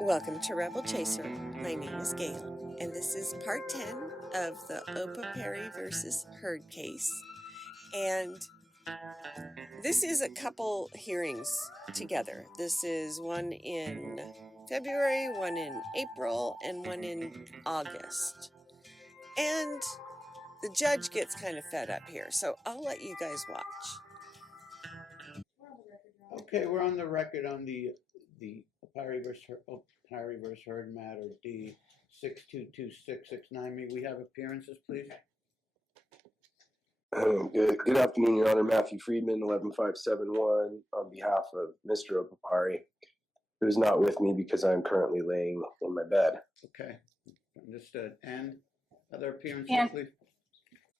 Welcome to Rebel Chaser. My name is Gail, and this is part 10 of the Opa Perry versus Heard case. And this is a couple hearings together. This is one in February, one in April, and one in August. And the judge gets kind of fed up here, so I'll let you guys watch. Okay, we're on the record on the Perry versus Heard matter, D 6226669. May we have appearances, please? Good afternoon, Your Honor. Matthew Friedman, 11571, on behalf of Mr. Opapari, who is not with me because I am currently laying in my bed. Okay, understood. And other appearances, please?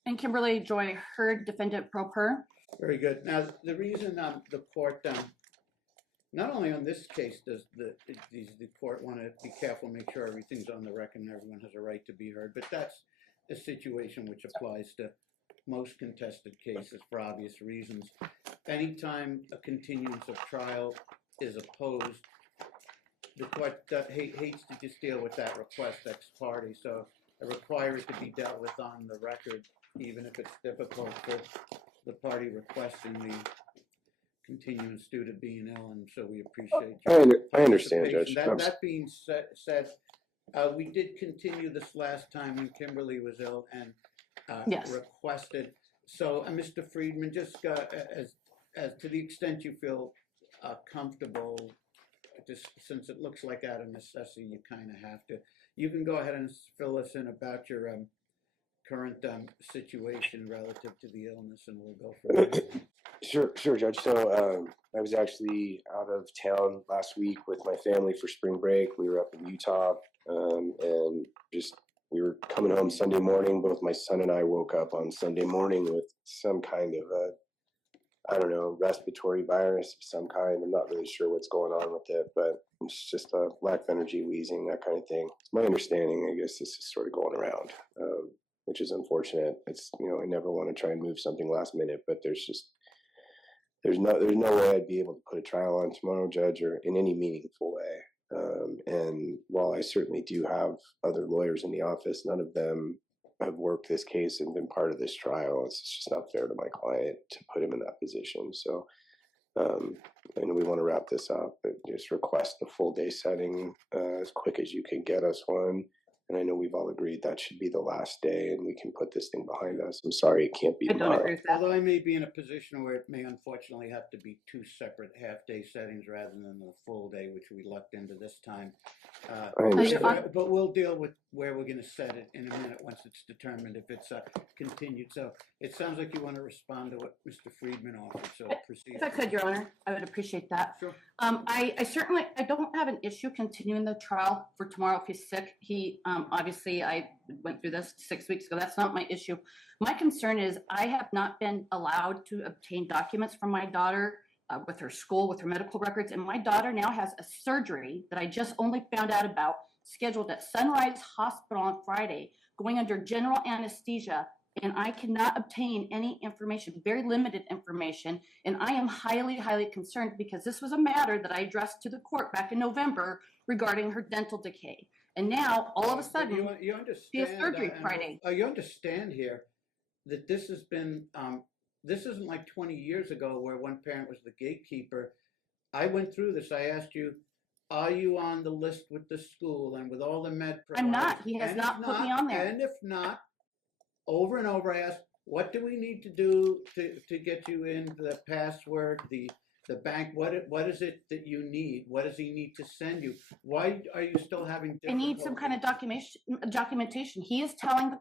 And Kimberly Joy Heard, defendant pro per. Very good. Now, the reason the court, not only on this case does the court want to be careful, make sure everything's on the record and everyone has a right to be heard, but that's a situation which applies to most contested cases for obvious reasons. Anytime a continuance of trial is opposed, the court hates to just deal with that request ex parte, so it requires it to be dealt with on the record, even if it's difficult for the party requesting the continuance due to being ill, and so we appreciate your I understand, Judge. That being said, we did continue this last time when Kimberly was ill and Yes. requested. So, Mr. Friedman, just as to the extent you feel comfortable, just since it looks like out of necessity, you kind of have to. You can go ahead and fill us in about your current situation relative to the illness, and we'll go from there. Sure, Judge. So I was actually out of town last week with my family for spring break. We were up in Utah, and we were coming home Sunday morning. Both my son and I woke up on Sunday morning with some kind of respiratory virus of some kind. I'm not really sure what's going on with it, but it's just a lack of energy, wheezing, that kind of thing. It's my understanding, I guess, this is sort of going around, which is unfortunate. It's, I never want to try and move something last minute, but there's no way I'd be able to put a trial on tomorrow, Judge, or in any meaningful way. And while I certainly do have other lawyers in the office, none of them have worked this case and been part of this trial. It's just not fair to my client to put him in that position. So I know we want to wrap this up, but just request the full day setting as quick as you can get us one. And I know we've all agreed that should be the last day, and we can put this thing behind us. I'm sorry it can't be tomorrow. I don't agree with that. Although I may be in a position where it may unfortunately have to be two separate half-day settings rather than the full day, which we lucked into this time. But we'll deal with where we're going to set it in a minute once it's determined if it's continued. So it sounds like you want to respond to what Mr. Friedman offered. So proceed. If I could, Your Honor, I would appreciate that. Sure. I certainly don't have an issue continuing the trial for tomorrow if he's sick. He obviously I went through this 6 weeks ago. That's not my issue. My concern is I have not been allowed to obtain documents from my daughter with her school, with her medical records, and my daughter now has a surgery that I just only found out about scheduled at Sunrise Hospital on Friday, going under general anesthesia, and I cannot obtain any information, very limited information, and I am highly, highly concerned because this was a matter that I addressed to the court back in November regarding her dental decay. And now, all of a sudden, you understand, she has surgery Friday. You understand here that this has been, this isn't like 20 years ago where one parent was the gatekeeper. I went through this. I asked you, are you on the list with the school and with all the med providers? I'm not. He has not put me on there. And if not, over and over I asked, what do we need to do to get you in, the password, the bank? What is it that you need? What does he need to send you? Why are you still having difficulty? I need some kind of documentation. He is telling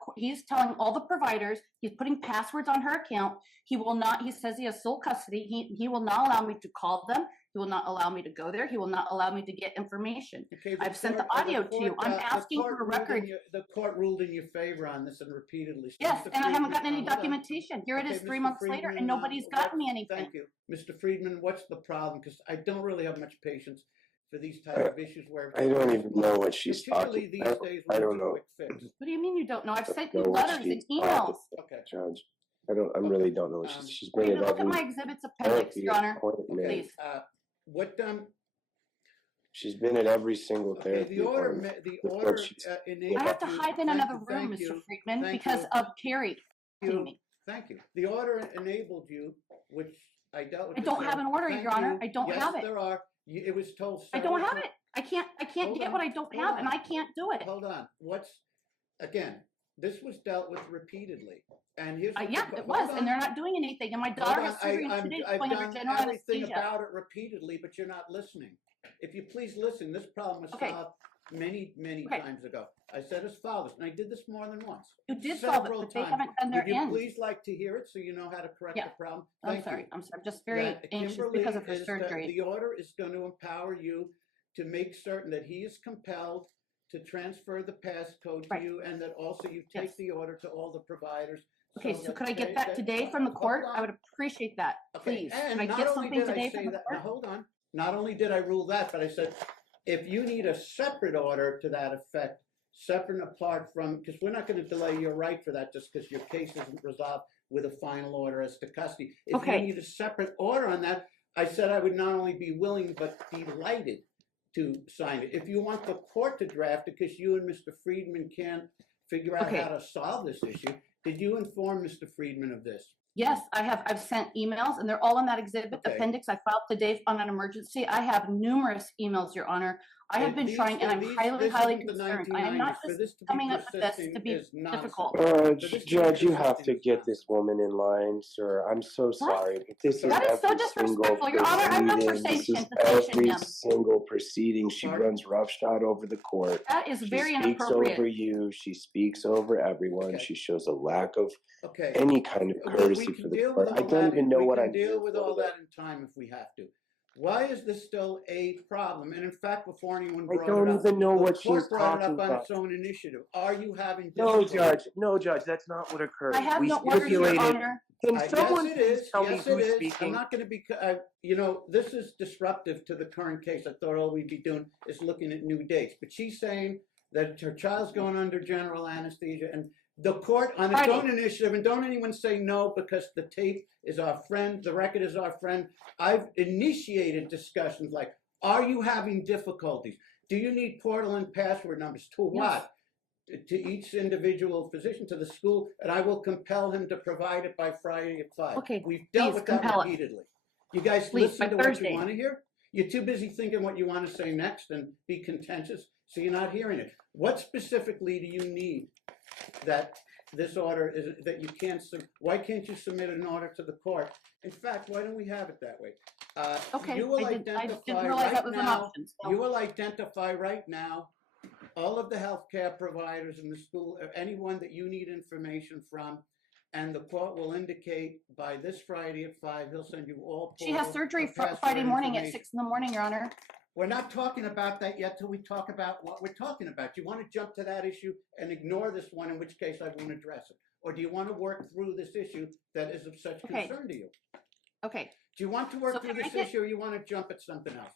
all the providers he's putting passwords on her account. He will not. He says he has sole custody. He will not allow me to call them. He will not allow me to go there. He will not allow me to get information. Okay, I've sent the audio to you. I'm asking for a record. The court ruled in your favor on this and repeatedly. Yes, and I haven't gotten any documentation. Here it is 3 months later, and nobody's gotten me anything. Thank you. Mr. Friedman, what's the problem? Because I don't really have much patience for these type of issues where I don't even know what she's talking about. I don't know. What do you mean you don't know? I've sent you letters and emails. Okay, Judge. I really don't know what she's bringing up. Look at my exhibits appendix, Your Honor, please. She's been at every single Okay, therapy the order, appointment. the With what order she's- enabled I have to you- hide in thank another you, room, thank Mr. you, Friedman, thank because you. of Carrie you. me. Thank you. The order enabled you, which I dealt with. I don't have an order, Thank Your Honor. you. I don't Yes, have it. there are. It was told. I don't have several it. I can't Hold get on, what I don't hold have, and on. I can't do it. Hold on. Again, this was dealt with repeatedly. And here's what Yeah, the- it hold was, on. and they're not doing anything. And my Hold daughter on. has surgery today. I've Going under done general everything anesthesia. about it repeatedly, but you're not listening. If you please listen, this problem was Okay. solved many Okay. times ago. I said as follows, and I did this more than once. You did solve it, Several but they times. haven't done their Would you end. please like to hear it so you know how to correct Yeah. the problem? I'm Thank sorry. you. I'm sorry. I'm just very That anxious Kimberly because of her is surgery. the order is going to empower you to make certain that he is compelled to transfer the passcode to Right. you, and that also you take Yes. the order to all the providers. Okay, so that could I get they- that today from the hold court? on. I would appreciate that, Okay, please. and Can I not get only something did I today say from the that, now court? hold on. Not only did I rule that, but I said, if you need a separate order to that effect, separate and apart from, because we're not going to delay your right for that just because your case isn't resolved with a final order as to custody. If Okay. you need a separate order on that, I said I would not only be willing but delighted to sign it. If you want the court to draft it, because you and Mr. Friedman can't figure out Okay. how to solve this issue, did you inform Mr. Friedman of this? Yes, I've sent emails and they're all in that exhibit Okay. appendix I filed today on an emergency. I have numerous emails, Your Honor. I have been These- trying and I'm these- highly this concerned. isn't the I am 1990s. not For just this to be coming up with this persisting to be is nonsense. difficult. this to be Judge, you have persisting to is get nonsense. this woman in line, sir. I'm so sorry, but this is That is so every single disrespectful, Your Honor. I have no proceeding. This is petition every him. single proceeding. She Sorry? runs roughshod over the court. That is She very speaks inappropriate. over you. She speaks over everyone. Okay. She shows a lack of Okay. any kind of We courtesy can for the deal court. with I all don't that even in- know we what can I'm deal here with for all today. that in time if we have to. Why is this still a problem? And in fact, before anyone I brought don't it up, even know the what she's court brought it talking up on about. its own initiative. Are you having No, difficulty? Judge, that's not what occurred. I have We no orders, Your stipulated. Honor. Can Yes, someone it please is. tell me Yes, it who's is. I'm speaking? not going to be, this is disruptive to the current case. I thought all we'd be doing is looking at new dates. But she's saying that her child's going under general anesthesia, and the court, on its Friday. own initiative, and don't anyone say no because the tape is our friend, the record is our friend. I've initiated discussions like, are you having difficulties? Do you need portal and password numbers? To what? To each individual physician, to the school, and I will compel him to provide it by Friday at 5. Okay, We've dealt please with that compel it. repeatedly. You guys Please, listen by to what Thursday. you want to hear? You're too busy thinking what you want to say next and be contentious, so you're not hearing it. What specifically do you need that this order is, that you can't, why can't you submit an order to the court? In fact, why don't we have it that way? Okay, You will I didn't identify realize right that was an now, option. so- you will identify right now all of the healthcare providers in the school, or anyone that you need information from, and the court will indicate by this Friday at 5, he'll send you all. She has portal surgery or password Friday morning at information. 6 in the morning, Your Honor. We're not talking about that yet till we talk about what we're talking about. Do you want to jump to that issue and ignore this one, in which case I won't address it? Or do you want to work through this issue that is of such Okay. concern to you? Okay, Do you want to work So through can I this get- issue, or you want to jump at something else?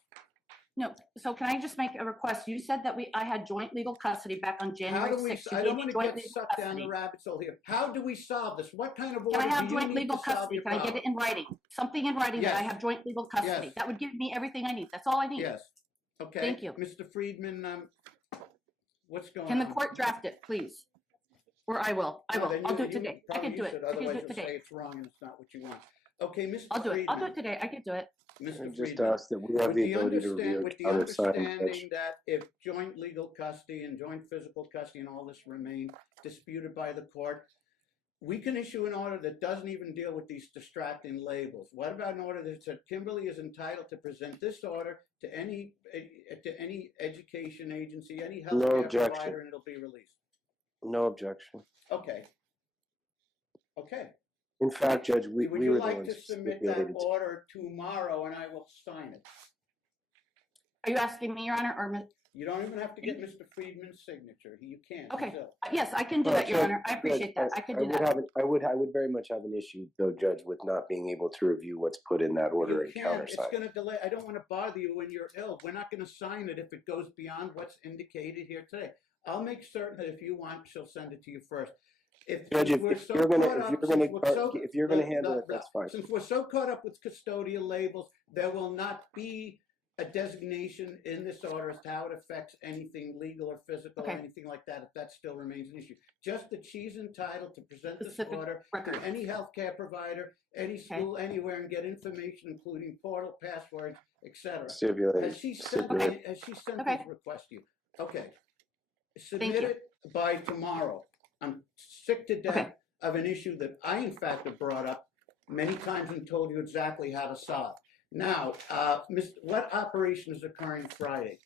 no, so can I just make a request? You said that I had joint legal custody back on How January do we, 6th. You I gave don't me want to joint get legal sucked down custody. the rabbit's hole here. How do we solve this? What kind of Can order I have do you joint need legal to solve custody? your Can I get problem? it in writing? Something in writing that I Yes. have joint legal custody. Yes. That would give me everything I need. That's all I need. Yes. Okay. Thank you. Mr. Friedman, what's going Can on? the court draft it, please? Or I will. I Well, will. then I'll you- do it you today. I probably can do it. should, I can do otherwise it you'll say today. it's wrong and it's not what you want. Okay, Mr. I'll do it. I'll do Friedman. it today. I can do it. Mr. I just Friedman. ask that we have With the the ability to review with the countersigned. understanding that if joint legal custody and joint physical custody and all this remain disputed by the court, we can issue an order that doesn't even deal with these distracting labels. What about an order that said Kimberly is entitled to present this order to any education agency, any No healthcare objection. provider, and it'll be released? No objection. Okay. Okay. In fact, Judge, we Would were you the like ones to who submit stipulated. that order tomorrow and I will sign it? Are you asking me, Your Honor, or You don't even have to get Mr. Friedman's signature. You can't. Okay. He's ill. yes, I can do that, Your Honor. I appreciate that. I can do that. I would very much have an issue, though, Judge, with not being able to review what's put in that order You and can. It's countersign. going to delay. I don't want to bother you when you're ill. We're not going to sign it if it goes beyond what's indicated here today. I'll make certain that if you want, she'll send it to you first. Judge, if we're so you're gonna caught up- if you're gonna handle it, no, that's fine. Since we're so caught up with custodial labels, there will not be a designation in this order as to how it affects anything legal or physical, Okay. or anything like that, if that still remains an issue. Just that she's entitled to present this Specific order record. to any healthcare provider, any school, anywhere, and get information, including portal, passwords, etc. Stipulate. Has she sent, stipulate. has she sent Okay. these requests to you? Okay. Thank Submit you. it by tomorrow. I'm sick to death Okay. of an issue that I, in fact, have brought up many times and told you exactly how to solve. Now, what operation is occurring Friday?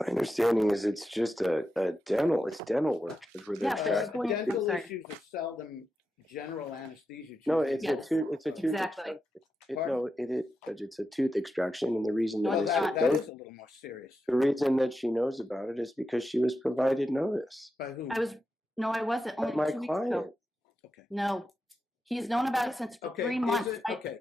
My understanding is it's just a dental, it's dental work. Where they're Yeah, but it's going- Dental I'm sorry. issues are seldom general anesthesia. No, treatment. it's Yes, a tooth. It's a tooth. exactly. It's a tooth extraction, and the reason No, that Well, it's is not. that is a little more serious. the reason that she knows about it is because she was provided notice By whom? I wasn't, by only my 2 weeks client. ago. Okay. No, he's known about it since Okay. 3 months.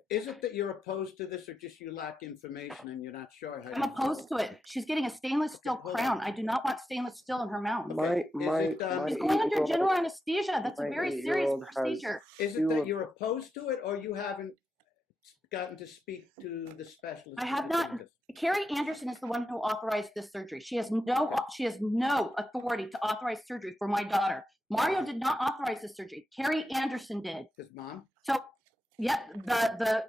Is it that you're opposed to this, or just you lack information and you're not sure how? I'm opposed to it. She's getting a stainless steel hold crown. on. I do not want stainless steel in her mouth. Okay. My She's going under 8-year-old general anesthesia. That's a my very serious 8-year-old has- procedure. Is it that you're opposed to it, or you haven't gotten to speak to the specialist? I have not. Carrie Anderson is the one who authorized this surgery. She has no authority to authorize surgery for my daughter. Mario did not authorize this surgery. Carrie Anderson did. His mom? So, yeah,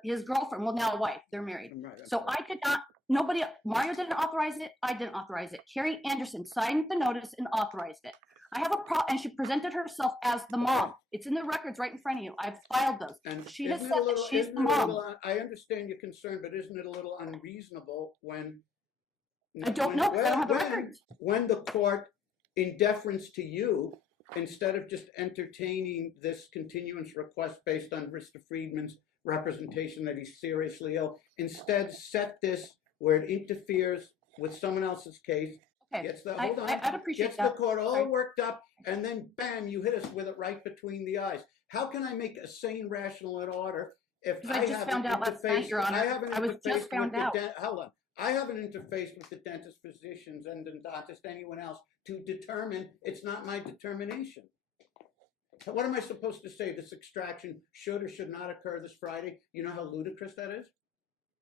his girlfriend, well, now a wife, they're married. Right, So I did not, Mario didn't authorize it, I didn't authorize it. Carrie Anderson signed the notice and authorized it. I have and she presented herself as the mom. It's in the records right in front of you. I've filed those. And She has isn't said it a that little- she's isn't the it a mom. little I understand your concern, but isn't it a little unreasonable when? I don't know, 'cause I don't have the records. When the court, in deference to you, instead of just entertaining this continuance request based on Mr. Friedman's representation that he's seriously ill, instead set this where it interferes with someone else's case, Okay, gets the, I- hold on, I'd appreciate gets that. the court all Sorry. worked up, and then bam, you hit us with it right between the eyes. How can I make a sane, rational order if Because I just have found an out last night, interface- Your Honor. I have an I was interface just found with the out. hold on. I have an interface with the dentist, physicians, and endodontist, anyone else, to determine it's not my determination. So what am I supposed to say? This extraction should or should not occur this Friday? You know how ludicrous that is?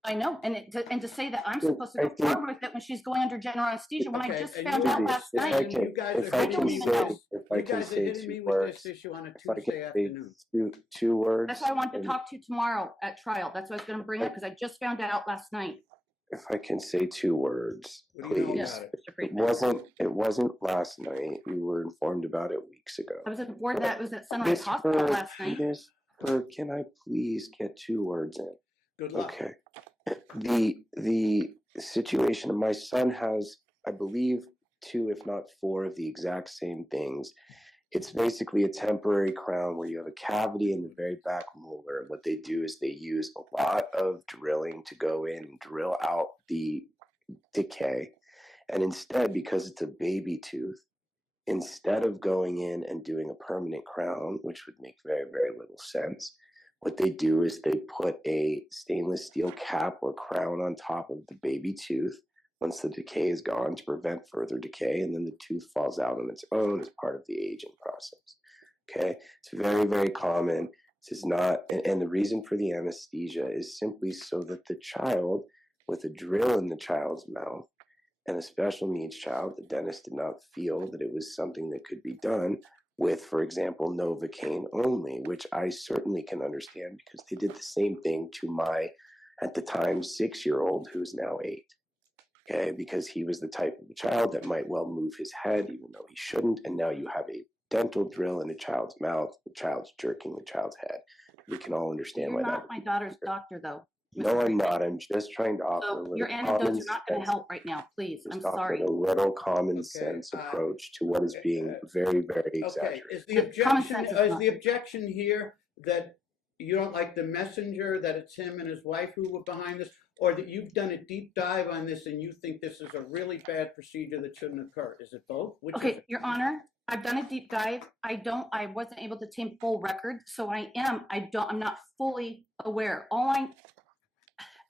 I know, and to say that I'm So supposed to I go think- forward with it when she's going under general anesthesia, when I Okay, just and found you- out If last I night. can- You guys if are I hitting can me even with know. this. if I You can guys are say hitting me 2 with words, this issue on a if I can Tuesday say afternoon. two words. That's why I wanted to and talk to you tomorrow at trial. That's why I was gonna bring it, because I just found out last night. If I can say 2 words, What do you know please. Yes. about it? Mr. Friedman. It wasn't last night. We were informed about it weeks ago. I was informed that it was at Sunrise Hospital last night. Miss Berg, can I please get 2 words in? Good luck. Okay. The situation, my son has, I believe, 2, if not 4 of the exact same things. It's basically a temporary crown where you have a cavity in the very back molar. What they do is they use a lot of drilling to go in and drill out the decay. And instead, because it's a baby tooth, instead of going in and doing a permanent crown, which would make very, very little sense, what they do is they put a stainless steel cap or crown on top of the baby tooth once the decay is gone to prevent further decay, and then the tooth falls out on its own as part of the aging process. Okay, it's very, very common. This is not, and the reason for the anesthesia is simply so that the child, with a drill in the child's mouth, and a special needs child, the dentist did not feel that it was something that could be done with, for example, Novocaine only, which I certainly can understand because they did the same thing to my, at the time, 6-year-old who's now 8. Okay, because he was the type of child that might well move his head even though he shouldn't, and now you have a dental drill in a child's mouth, the child's jerking the child's head. We can all understand You're why not my daughter's doctor, though. No, I'm not. I'm just trying to offer a So little your common anecdotes are not gonna sense. help right now, please. I'm Just offer sorry. a little common Okay, sense approach to what is being very, very Okay, exaggerated. is the The common objection, sense is is not- the objection here that you don't like the messenger, that it's him and his wife who were behind this, or that you've done a deep dive on this and you think this is a really bad procedure that shouldn't occur? Is it both? Which is Okay, it? Your Honor, I've done a deep dive. I wasn't able to obtain full record, so I'm not fully aware.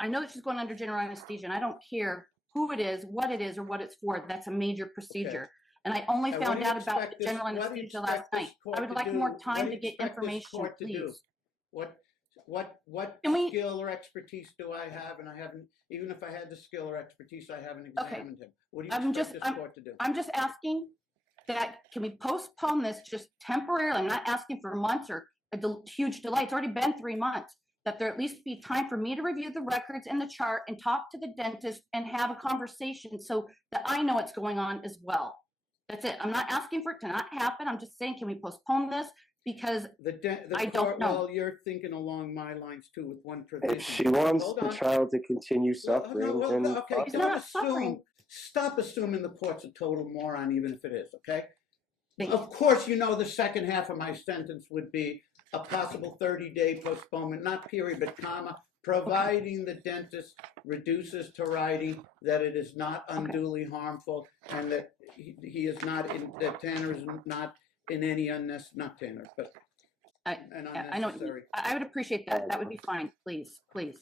I know that she's going under general anesthesia, and I don't care who it is, what it is, or what it's for. That's a major procedure. And I only And what found do you out about expect the this- general what do you anesthesia expect last this night. court I would to like do? more What time do to you get expect this information, court to do? please. What, what Can we- skill or expertise do I have? And I haven't, even if I had the skill or expertise, I haven't Okay. examined him. What do you expect this court to do? I'm just asking that, can we postpone this just temporarily? I'm not asking for months or a huge delay. It's already been 3 months. That there at least be time for me to review the records and the chart and talk to the dentist and have a conversation so that I know what's going on as well. That's it. I'm not asking for it to not happen. I'm just saying, can we postpone this? Because I don't know. Well, you're thinking along my lines too with one provision. If she wants Hold the on. child to continue suffering, then okay, He's don't not assume, suffering. stop assuming the court's a total moron, even if it is, okay? Thank you. Of course, you know the second half of my sentence would be a possible 30-day postponement, not period, but comma, providing the dentist reduces to writing that it is not unduly harmful and that he is not, that Tanner is not in any not Tanner, but I know. I would appreciate that. That would be fine. Please, please.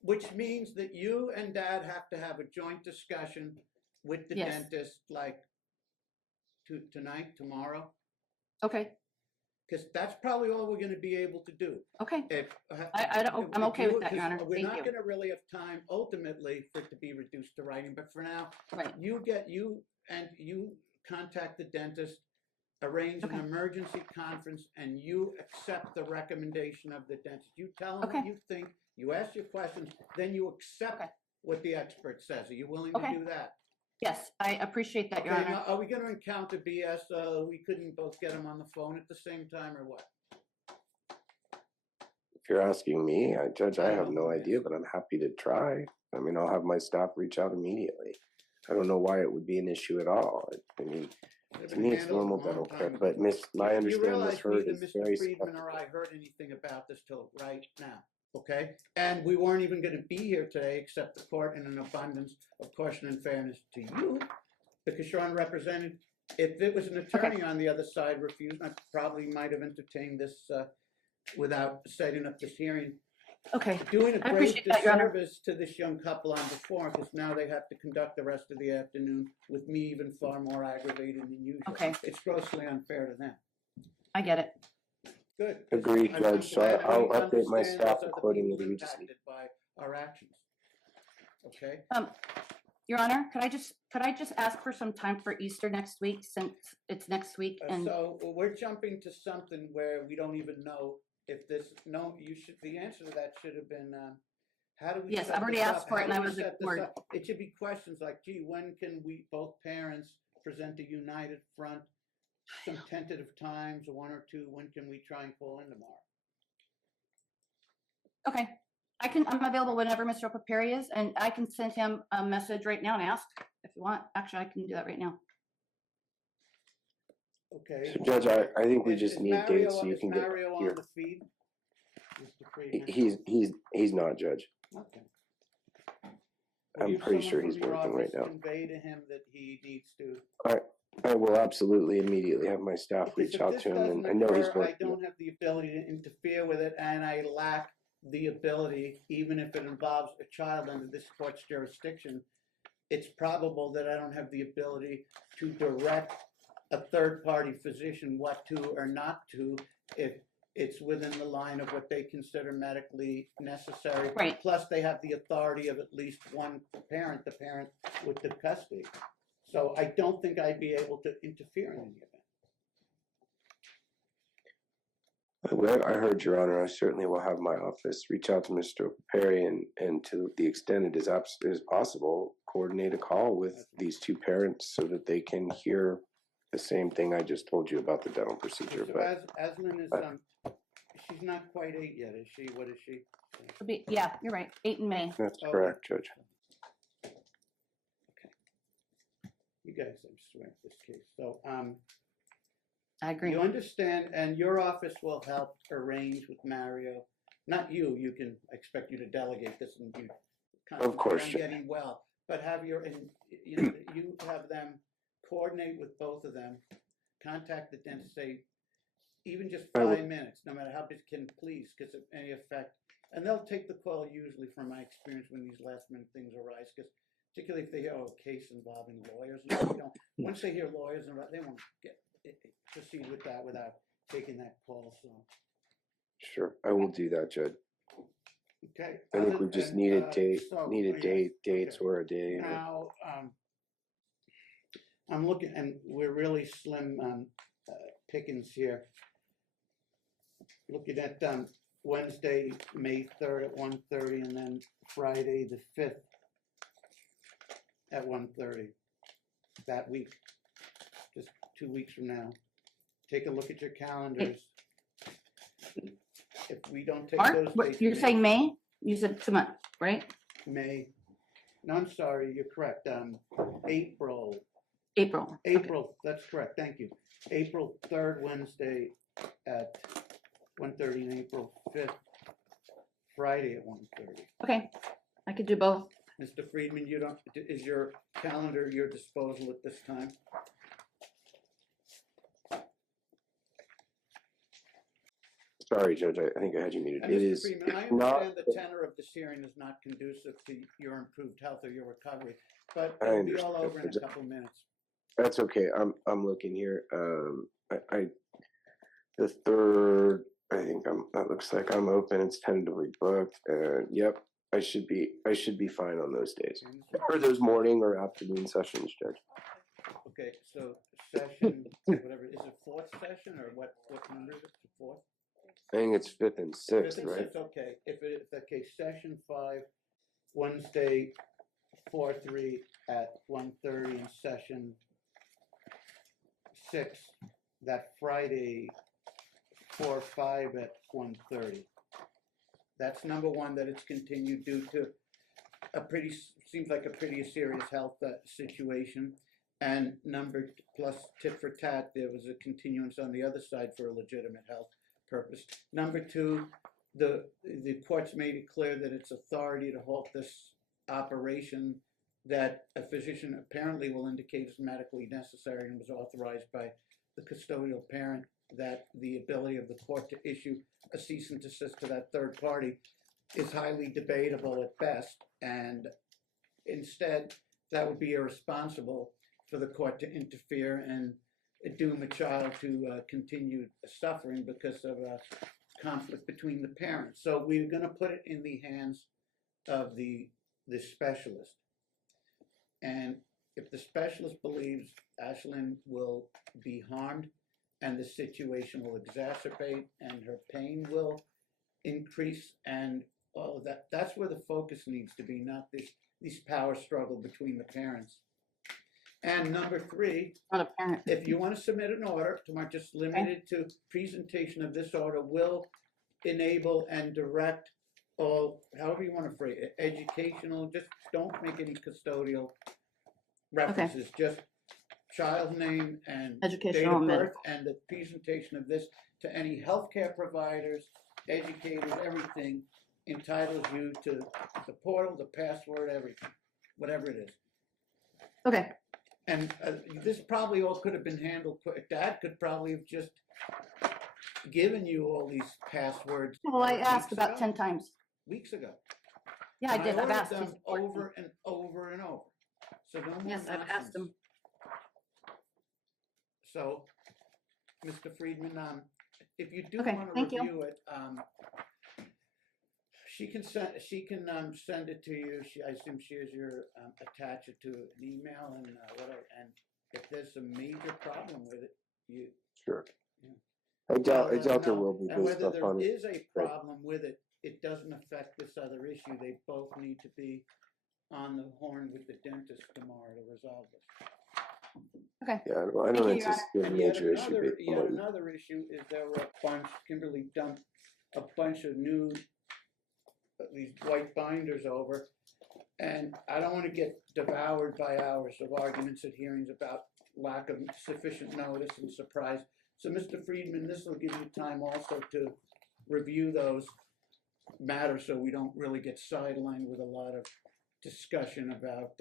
Which means that you and Dad have to have a joint discussion with the Yes. dentist, like tonight, tomorrow, Okay. because that's probably all we're going to be able to do. Okay. I'm If okay with that, Your 'cause Honor. We're Thank not you. going to really have time ultimately for it to be reduced to writing, but for now, Right. you contact the dentist, arrange Okay. an emergency conference, and you accept the recommendation of the dentist. You tell him Okay. what you think, you ask your questions, then you accept Okay. what the expert says. Are you willing Okay. to do that? Yes, I appreciate that, Your Okay, Honor. now, are we going to encounter BS? We couldn't both get them on the phone at the same time, or what? if you're asking me, Judge, I I have don't no know, idea, but I'm happy to try. I mean, I'll have my staff reach out immediately. I don't know why it would be an issue at all. I mean, to me, it's normal dental care, but my You understanding, realize Miss Hurd neither is very Mr. Friedman or skeptical. I heard anything about this till right now, okay? And we weren't even going to be here today, except the court in an abundance of caution and fairness to you, because you're unrepresented. If it was an attorney on the other side refused, I probably might have entertained this without setting up this hearing. Okay. Doing a I great appreciate that, Your Honor. disservice to this young couple on before, because now they have to conduct the rest of the afternoon with me even far more aggravated than usual. Okay. It's grossly unfair to them. I get it. Good. Agreed, I'm Judge. So glad I'll we update my understand staff those are the accordingly. people We just need. impacted by our actions. Okay? Your Honor, could I just ask for some time for Easter next week, since it's next week? And So we're jumping to something where we don't even know if this, the answer to that should have been, how do we Yes, set I've already this asked up? for it How and do I we was set this ignored. up? It should be questions like, gee, when can we, both parents, present a united front, some tentative times, one or two, when can we try and call in tomorrow? okay, I'm available whenever Mr. Opaperi is, and I can send him a message right now and ask if you want. Actually, I can do that right now. Okay. So, Judge, I think we Is- just is need Mario- dates so you is can get Mario here. on the feed? Mr. Friedman? He's not, Judge. Okay. I'm pretty sure he's working right now. Convey to him that he needs to. I will absolutely immediately have my staff Because reach if out this to him, and doesn't I know he's occur, I working. don't have the ability to interfere with it, and I lack the ability, even if it involves a child under this court's jurisdiction, it's probable that I don't have the ability to direct a third-party physician what to or not to if it's within the line of what they consider medically necessary. Right. Plus, they have the authority of at least one parent, the parent with the custody. So I don't think I'd be able to interfere in any of that. Well, I heard, Your Honor. I certainly will have my office reach out to Mr. Perry and to the extent it is possible, coordinate a call with these two parents so that they can hear the same thing I just told you about the dental procedure. So But Aslan is, she's not quite 8 yet, is she? What is she? Yeah, you're right. 8 in May. that's Oh. correct, Judge. You guys, I swear, this case. So, I agree. you understand, and your office will help arrange with Mario. Not you. You can expect you to delegate this, and you Of course, concentrate on Judge. getting well. But have you have them coordinate with both of them. Contact the dentist. Say even just I will. 5 minutes, no matter how big, can please, because of any effect. And they'll take the call usually, from my experience, when these last minute things arise, because particularly if they hear a case involving lawyers, once they hear lawyers, they won't proceed with that without taking that call. So Sure, I will do that, Judge. Okay. I think we just needed dates Okay. or a day. Now, I'm looking, and we're really slim pickings here. Looking at Wednesday, May 3rd at 1:30, and then Friday, the 5th at 1:30 that week, just 2 weeks from now. Take a look at your calendars. If we don't take Mark, those what, dates, you're saying May? You said 2 months, right? May, no, I'm sorry, you're correct, April, April. that's correct, thank you. April 3rd Wednesday at 1:30, and April 5th Friday at 1:30. Okay, I could do both. Mr. Friedman, is your calendar at your disposal at this time? Sorry, Judge, I think I had you muted. And It Mr. is Friedman, I not. understand the tenor of this hearing is not conducive to your improved health or your recovery, but I it'll be all understand. over in a couple minutes. That's okay. I'm looking here. The 3rd. I think that looks like I'm open. It's tentatively booked, and yep, I should be fine on those days. Or those morning or afternoon sessions, Judge. Okay, so session, whatever, is it 4th session or what number is it? The 4th? I think it's 5th and 6th, 5th and right? 6th, okay. If okay, session 5, Wednesday, 4/3 at 1:30, and session 6, that Friday, 4/5 at 1:30. That's number one, that it's continued due to seems like a pretty serious health situation. And plus tit for tat, there was a continuance on the other side for a legitimate health purpose. Number two, the court's made it clear that it's authority to halt this operation that a physician apparently will indicate is medically necessary and was authorized by the custodial parent, that the ability of the court to issue a cease and desist to that third party is highly debatable at best, and instead that would be irresponsible for the court to interfere and doom a child to continued suffering because of a conflict between the parents. So we're going to put it in the hands of the specialist. And if the specialist believes Ashlyn will be harmed and the situation will exacerbate and her pain will increase and all of that, that's where the focus needs to be, not this power struggle between the parents. And number three, Not a parent. if you want to submit an order, just limited to presentation of this order will enable and direct all, however you want to phrase it, educational, just don't make any custodial references, just child name and date Educational of and birth, medical. and the presentation of this to any healthcare providers, educators, everything entitles you to the portal, the password, everything, whatever it is. Okay, And this probably all could have been handled quick. Dad could probably have just given you all these passwords. well, I asked weeks about ago. 10 times. Weeks ago. Yeah, I And did. I've ordered asked them him. over and over and over. So no more Yes, I've asked nonsense. him. So, Mr. Friedman, if you do Okay, want to thank you. review it, she can send it to you. I assume she has your attach it to an email and whatever. And if there's a major problem with it, you Sure. Yeah. I doubt there know. will be And based whether upon there it. is a problem with it, it doesn't affect this other issue. They both need to be on the horn with the dentist tomorrow to resolve this. Okay. Yeah, I Thank don't you, Your anticipate a And yet major issue based on what you. another issue is there were Kimberly dumped a bunch of new, these white binders over, and I don't want to get devoured by hours of arguments at hearings about lack of sufficient notice and surprise. So, Mr. Friedman, this will give you time also to review those matters so we don't really get sidelined with a lot of discussion about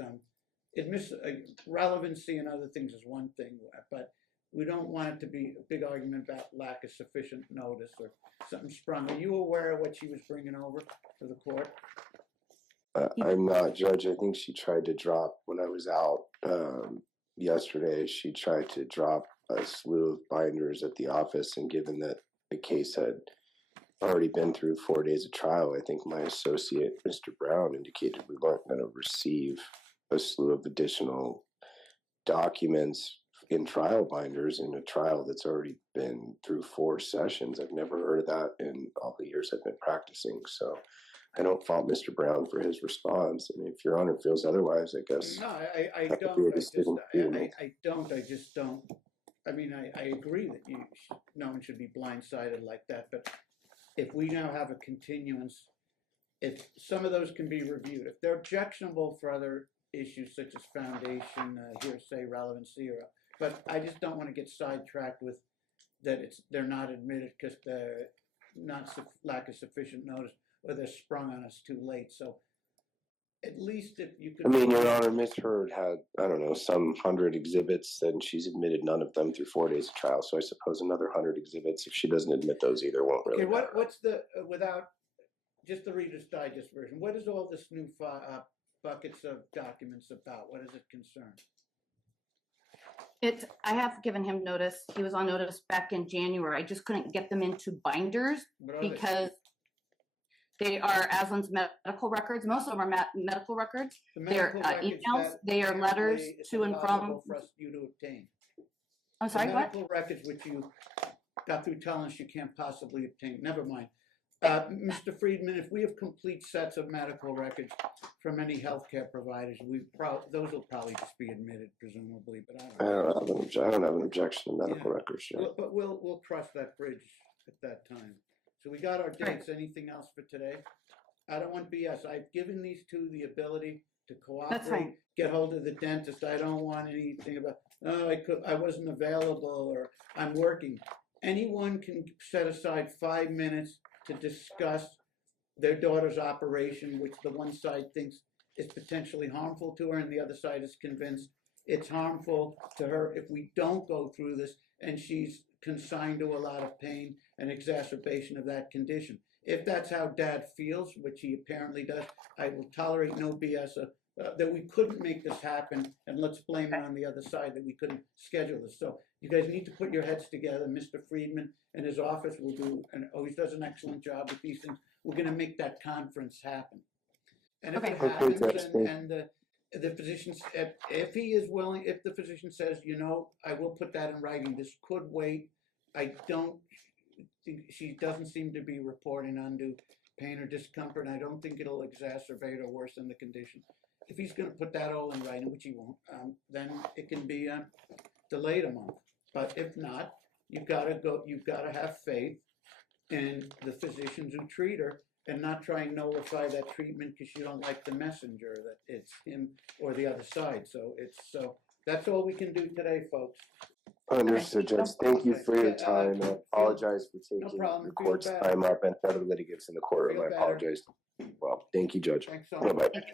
relevancy and other things is one thing, but we don't want it to be a big argument about lack of sufficient notice or something sprung. Are you aware of what she was bringing over to the court? I'm not, Judge. I think she tried to drop, when I was out yesterday, she tried to drop a slew of binders at the office, and given that the case had already been through 4 days of trial. I think my associate, Mr. Brown, indicated we weren't going to receive a slew of additional documents in trial binders in a trial that's already been through 4 sessions. I've never heard of that in all the years I've been practicing. So I don't fault Mr. Brown for his response. And if Your Honor feels otherwise, I guess No, I that would don't. be a I just, decision for you to I, make. I don't. I just don't. I mean, I agree that no one should be blindsided like that. But if we now have a continuance, if some of those can be reviewed, if they're objectionable for other issues such as foundation, hearsay, relevancy, but I just don't want to get sidetracked with that they're not admitted because they're lack of sufficient notice or they're sprung on us too late. So at least if you could. I mean, Your Honor, Ms. Heard had, I don't know, some 100 exhibits, and she's admitted none of them through 4 days of trial. So I suppose another 100 exhibits, if she doesn't admit those either, won't really Okay, matter. what's the, without, just the Reader's Digest version, what is all this new buckets of documents about? What does it concern? I have given him notice. He was on notice back in January. I just couldn't get them into binders What are they? because they are Aslan's medical records. Most of them are medical records. The They're medical records emails. that They are letters apparently it's to and from. impossible for you to obtain. I'm sorry, The what? medical records which you got through telling us you can't possibly obtain. Never mind. Mr. Friedman, if we have complete sets of medical records from any healthcare providers, those will probably just be admitted, presumably. But I don't have an objection to medical records. Yeah. But we'll cross that bridge at that time. So we got our dates. Anything else for today? I don't want BS. I've given these two the ability to That's cooperate, fine. get hold of the dentist. I don't want anything about, oh, I wasn't available or I'm working. Anyone can set aside 5 minutes to discuss their daughter's operation, which the one side thinks is potentially harmful to her and the other side is convinced it's harmful to her if we don't go through this and she's consigned to a lot of pain and exacerbation of that condition. If that's how Dad feels, which he apparently does, I will tolerate no BS that we couldn't make this happen, and let's blame it on the other side that we couldn't schedule this. So you guys need to put your heads together. Mr. Friedman and his office will do, and always does an excellent job with these things. We're going to make that conference happen. And if it happens, and the physician, if he is willing, if the physician says, you know, I will put that in writing, this could wait. I don't think, she doesn't seem to be reporting undue pain or discomfort, and I don't think it'll exacerbate or worsen the condition. If he's going to put that all in writing, which he won't, then it can be delayed a month. But if not, you've got to have faith in the physicians who treat her and not try and nullify that treatment because you don't like the messenger that it's him or the other side. So that's all we can do today, folks. Understood, Judge. Thank you for your time. I apologize for taking the court's time up and other litigants in the courtroom. I apologize. Well, thank you, Judge. Thanks so much. Bye-bye.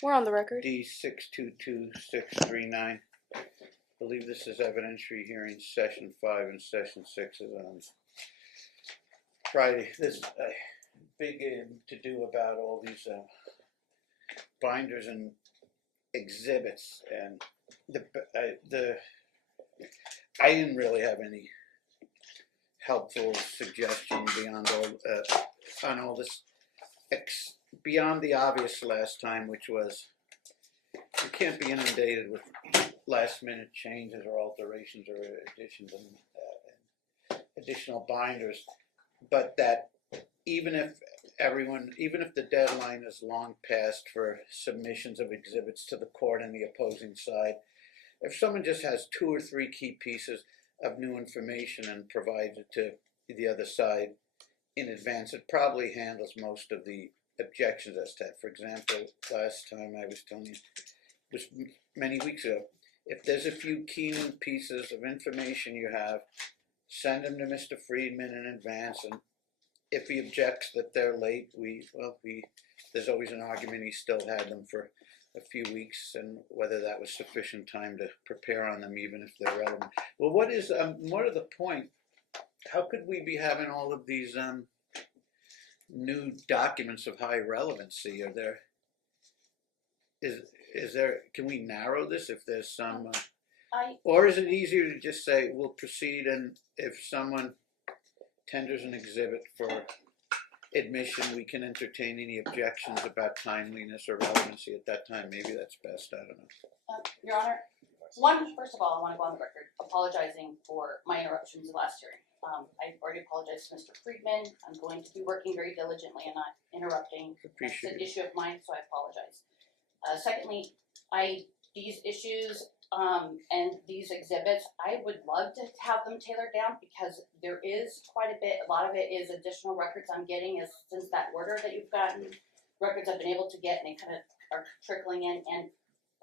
We're on the record. D622639. I believe this is evidentiary hearing session 5 and session 6 is on Friday. This big to do about all these binders and exhibits, and I didn't really have any helpful suggestion beyond all on all this beyond the obvious last time, which was you can't be inundated with last minute changes or alterations or additions and additional binders, but that even if the deadline is long past for submissions of exhibits to the court and the opposing side, if someone just has 2 or 3 key pieces of new information and provides it to the other side in advance, it probably handles most of the objections as to that. For example, last time I was telling you, it was many weeks ago, if there's a few key new pieces of information you have, send them to Mr. Friedman in advance, and if he objects that they're late, there's always an argument he still had them for a few weeks, and whether that was sufficient time to prepare on them, even if they're relevant. Well, what is more to the point? How could we be having all of these new documents of high relevancy? Are there? Is there? Can we narrow this if there's some? Or is it easier to just say we'll proceed, and if someone tenders an exhibit for admission, we can entertain any objections about timeliness or relevancy at that time. Maybe that's best, I don't know. Your Honor, first of all, I want to go on the record apologizing for my interruptions in the last hearing. I've already apologized to Mr. Friedman. I'm going to be working very diligently and not interrupting. Appreciate That's an issue of mine, so I apologize. Secondly, these issues and these exhibits, I would love to have them tailored down because there is quite a bit. A lot of it is additional records I'm getting since that order that you've gotten. Records I've been able to get and they kind of are trickling in, and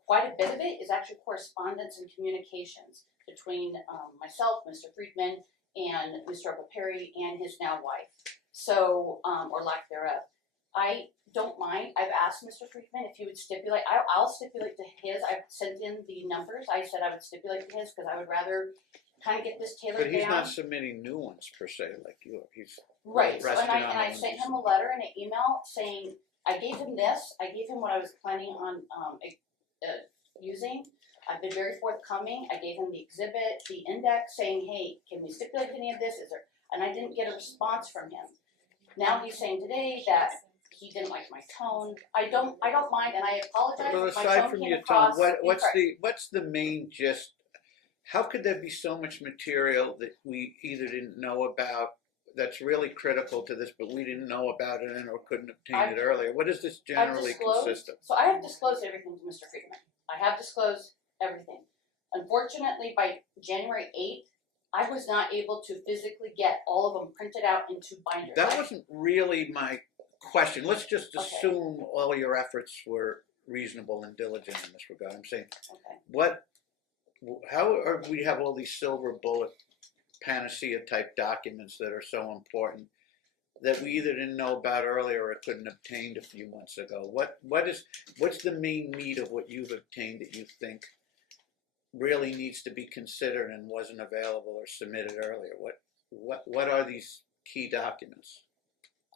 quite a bit of it is actually correspondence and communications between myself, Mr. Friedman, and Mr. Perry and his now wife. So, or lack thereof. I don't mind. I've asked Mr. Friedman if he would stipulate. I'll stipulate to his. I've sent in the numbers. I said I would stipulate to his because I would rather kind of get this tailored down. But he's not submitting new ones per se, like you are. He's right. So, resting on and I sent him a letter and an email saying I gave him this. I gave him what I was planning on using. I've been very forthcoming. I gave him the exhibit, the index, saying, "Hey, can we stipulate any of this? Is there?" And I didn't get a response from him. Now he's saying today that he didn't like my tone. I don't mind, and I apologize. Well, if my aside tone from came your across tone, incorrect. what's the main gist? How could there be so much material that we either didn't know about that's really critical to this, but we didn't know about it and or couldn't obtain it earlier? What does this generally consist of? So I have disclosed everything to Mr. Friedman. I have disclosed everything. Unfortunately, by January 8th, I was not able to physically get all of them printed out into binders. That wasn't really my question. Let's just Okay. assume all your efforts were reasonable and diligent in this regard. I'm saying, Okay. how are we have all these silver bullet panacea type documents that are so important that we either didn't know about earlier or couldn't obtain a few months ago? What's the main meat of what you've obtained that you think really needs to be considered and wasn't available or submitted earlier? What are these key documents?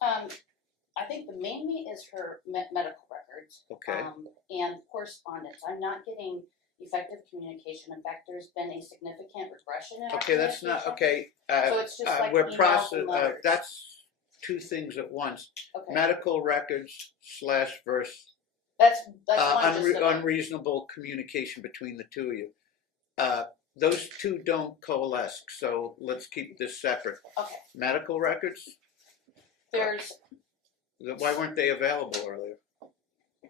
I think the main meat is her medical records. Okay. And correspondence. I'm not getting effective communication. In fact, there's been a significant regression in our Okay, that's not communication. okay. So it's just like we're emails and letters. that's two things at once. Okay. Medical records / verse That's one just of them. unreasonable communication between the two of you. Those two don't coalesce, so let's keep this separate. Okay. Medical records, There's why weren't they available earlier?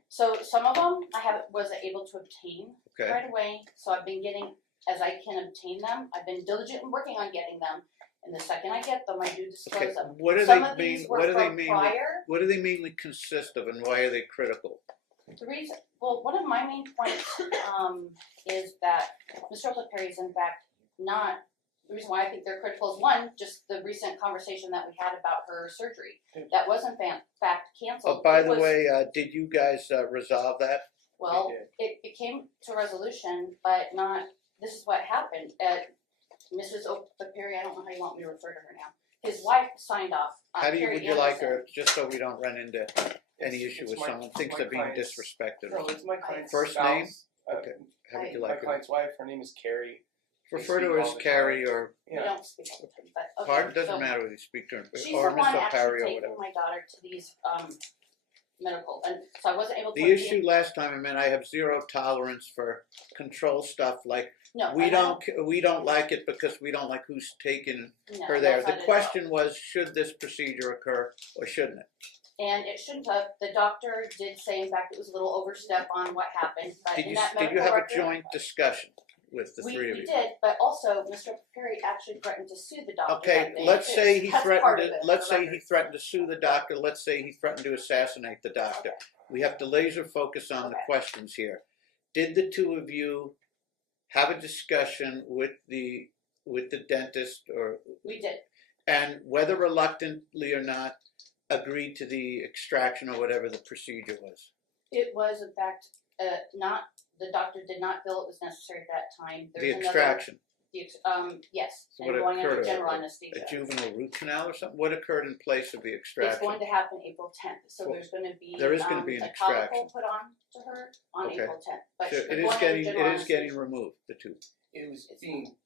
so some of them I wasn't able to obtain Okay. right away. So I've been getting as I can obtain them. I've been diligent in working on getting them. And the second I get them, I do disclose Okay. them. What do Some they of mean? these were What do they from mean? prior. What do they mainly consist of, and why are they critical? The reason, well, one of my main points is that Mr. Perry is in fact not, the reason why I think they're critical is one, just the recent conversation that we had about her surgery. That was in fact canceled. Oh, by It the was- way, did you guys resolve that? Well, it came to resolution, but not, this is what happened. Mrs. Perry, I don't know how you want me to refer to her now. His wife signed off. How Carrie would you like Anderson. her, just so we don't run into any issue with It's my- someone thinks my they're being client's- disrespected? No, it's my client's First spouse. name? Okay. How would you My like her? client's wife, her name is Carrie. Refer We to speak her all as the Carrie time. or We Yeah. don't speak all the time, but okay. Pardon, doesn't so matter whether you speak to her, she's or the one Mr. Perry actually or taking whatever. my daughter to these medical, and so I wasn't able to. The issue last time, I mean, I have zero tolerance for control stuff like No, we and I don't like it because we don't like who's taking no, her there. that's The not it at all. question was, should this procedure occur or shouldn't it? And it shouldn't have. The doctor did say, in fact, it was a little overstep on what happened. But Did in you that did you medical have record, a joint discussion with the we three of you? did, but also Mr. Perry actually threatened to sue the doctor. Okay, that day, let's too. say he That's part threatened of to, it, let's the say he record. threatened to sue the doctor, let's say he threatened to assassinate the doctor. We have to laser focus on the Okay. questions here. Did the two of you have a discussion with the dentist, or We did. and whether reluctantly or not agreed to the extraction or whatever the procedure was? It was, in fact, not. The doctor did not feel it was necessary at that time. The extraction, Yes, So and what going under occurred, general a anesthesia. juvenile root canal or something? What occurred in place of the It's extraction? going to happen April 10th, so Well, there's going to be there is gonna be an a extraction. topical put on to her on Okay. April 10th. But So she's it going is under getting general removed, the anesthesia. tooth. It was being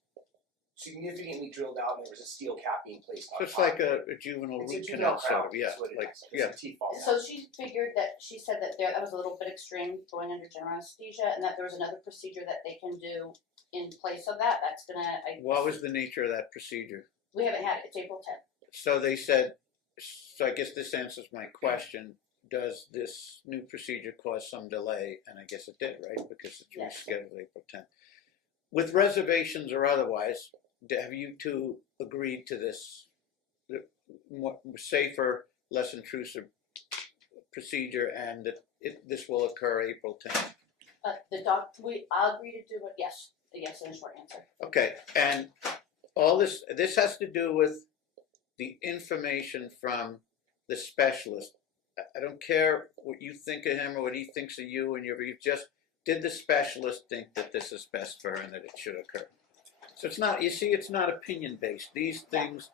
significantly drilled out, and there was a steel cap being placed on So it's top. like a juvenile It's a root juvenile canal sort crown, of, yeah, is what it like, is. yeah. It's a teeth fall So down. she figured that, she said that that was a little bit extreme, going under general anesthesia, and that there was another procedure that they can do in place of that. That's gonna, What was the nature of that procedure? we haven't had it, it's April 10th. So they said, so I guess this answers my question. Does this new procedure cause some delay? And I guess it did, right? Because it's Yes. rescheduled April 10th. With reservations or otherwise, have you two agreed to this more safer, less intrusive procedure, and that this will occur April 10th? I'll agree to do it, yes. The yes is a short answer. Okay, and all this has to do with the information from the specialist. I don't care what you think of him or what he thinks of you, and you just, did the specialist think that this is best for her and that it should occur? So it's not, you see, it's not opinion based. These things,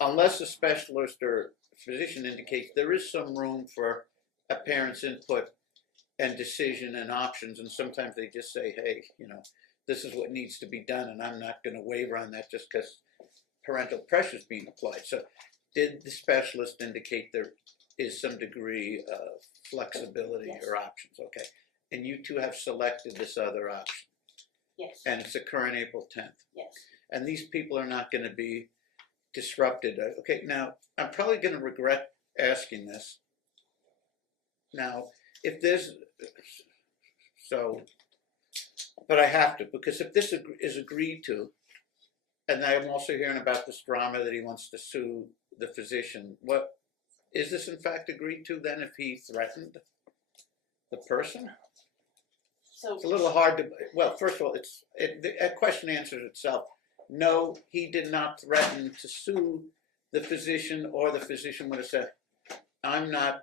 unless a specialist or physician indicates, there is some room for a parent's input and decision and options, and sometimes they just say, hey, you know, this is what needs to be done, and I'm not going to waver on that just because parental pressure is being applied. So did the specialist indicate there is some degree of flexibility Yes. or options? Okay. And you two have selected this other option, Yes, and it's occurring April 10th. yes. And these people are not going to be disrupted. Okay, now, I'm probably going to regret asking this. Now, if there's, so, but I have to, because if this is agreed to, and I'm also hearing about this drama that he wants to sue the physician, what, is this in fact agreed to then if he threatened the person? So It's a little hard to, well, first of all, a question answers itself. No, he did not threaten to sue the physician, or the physician would have said, I'm not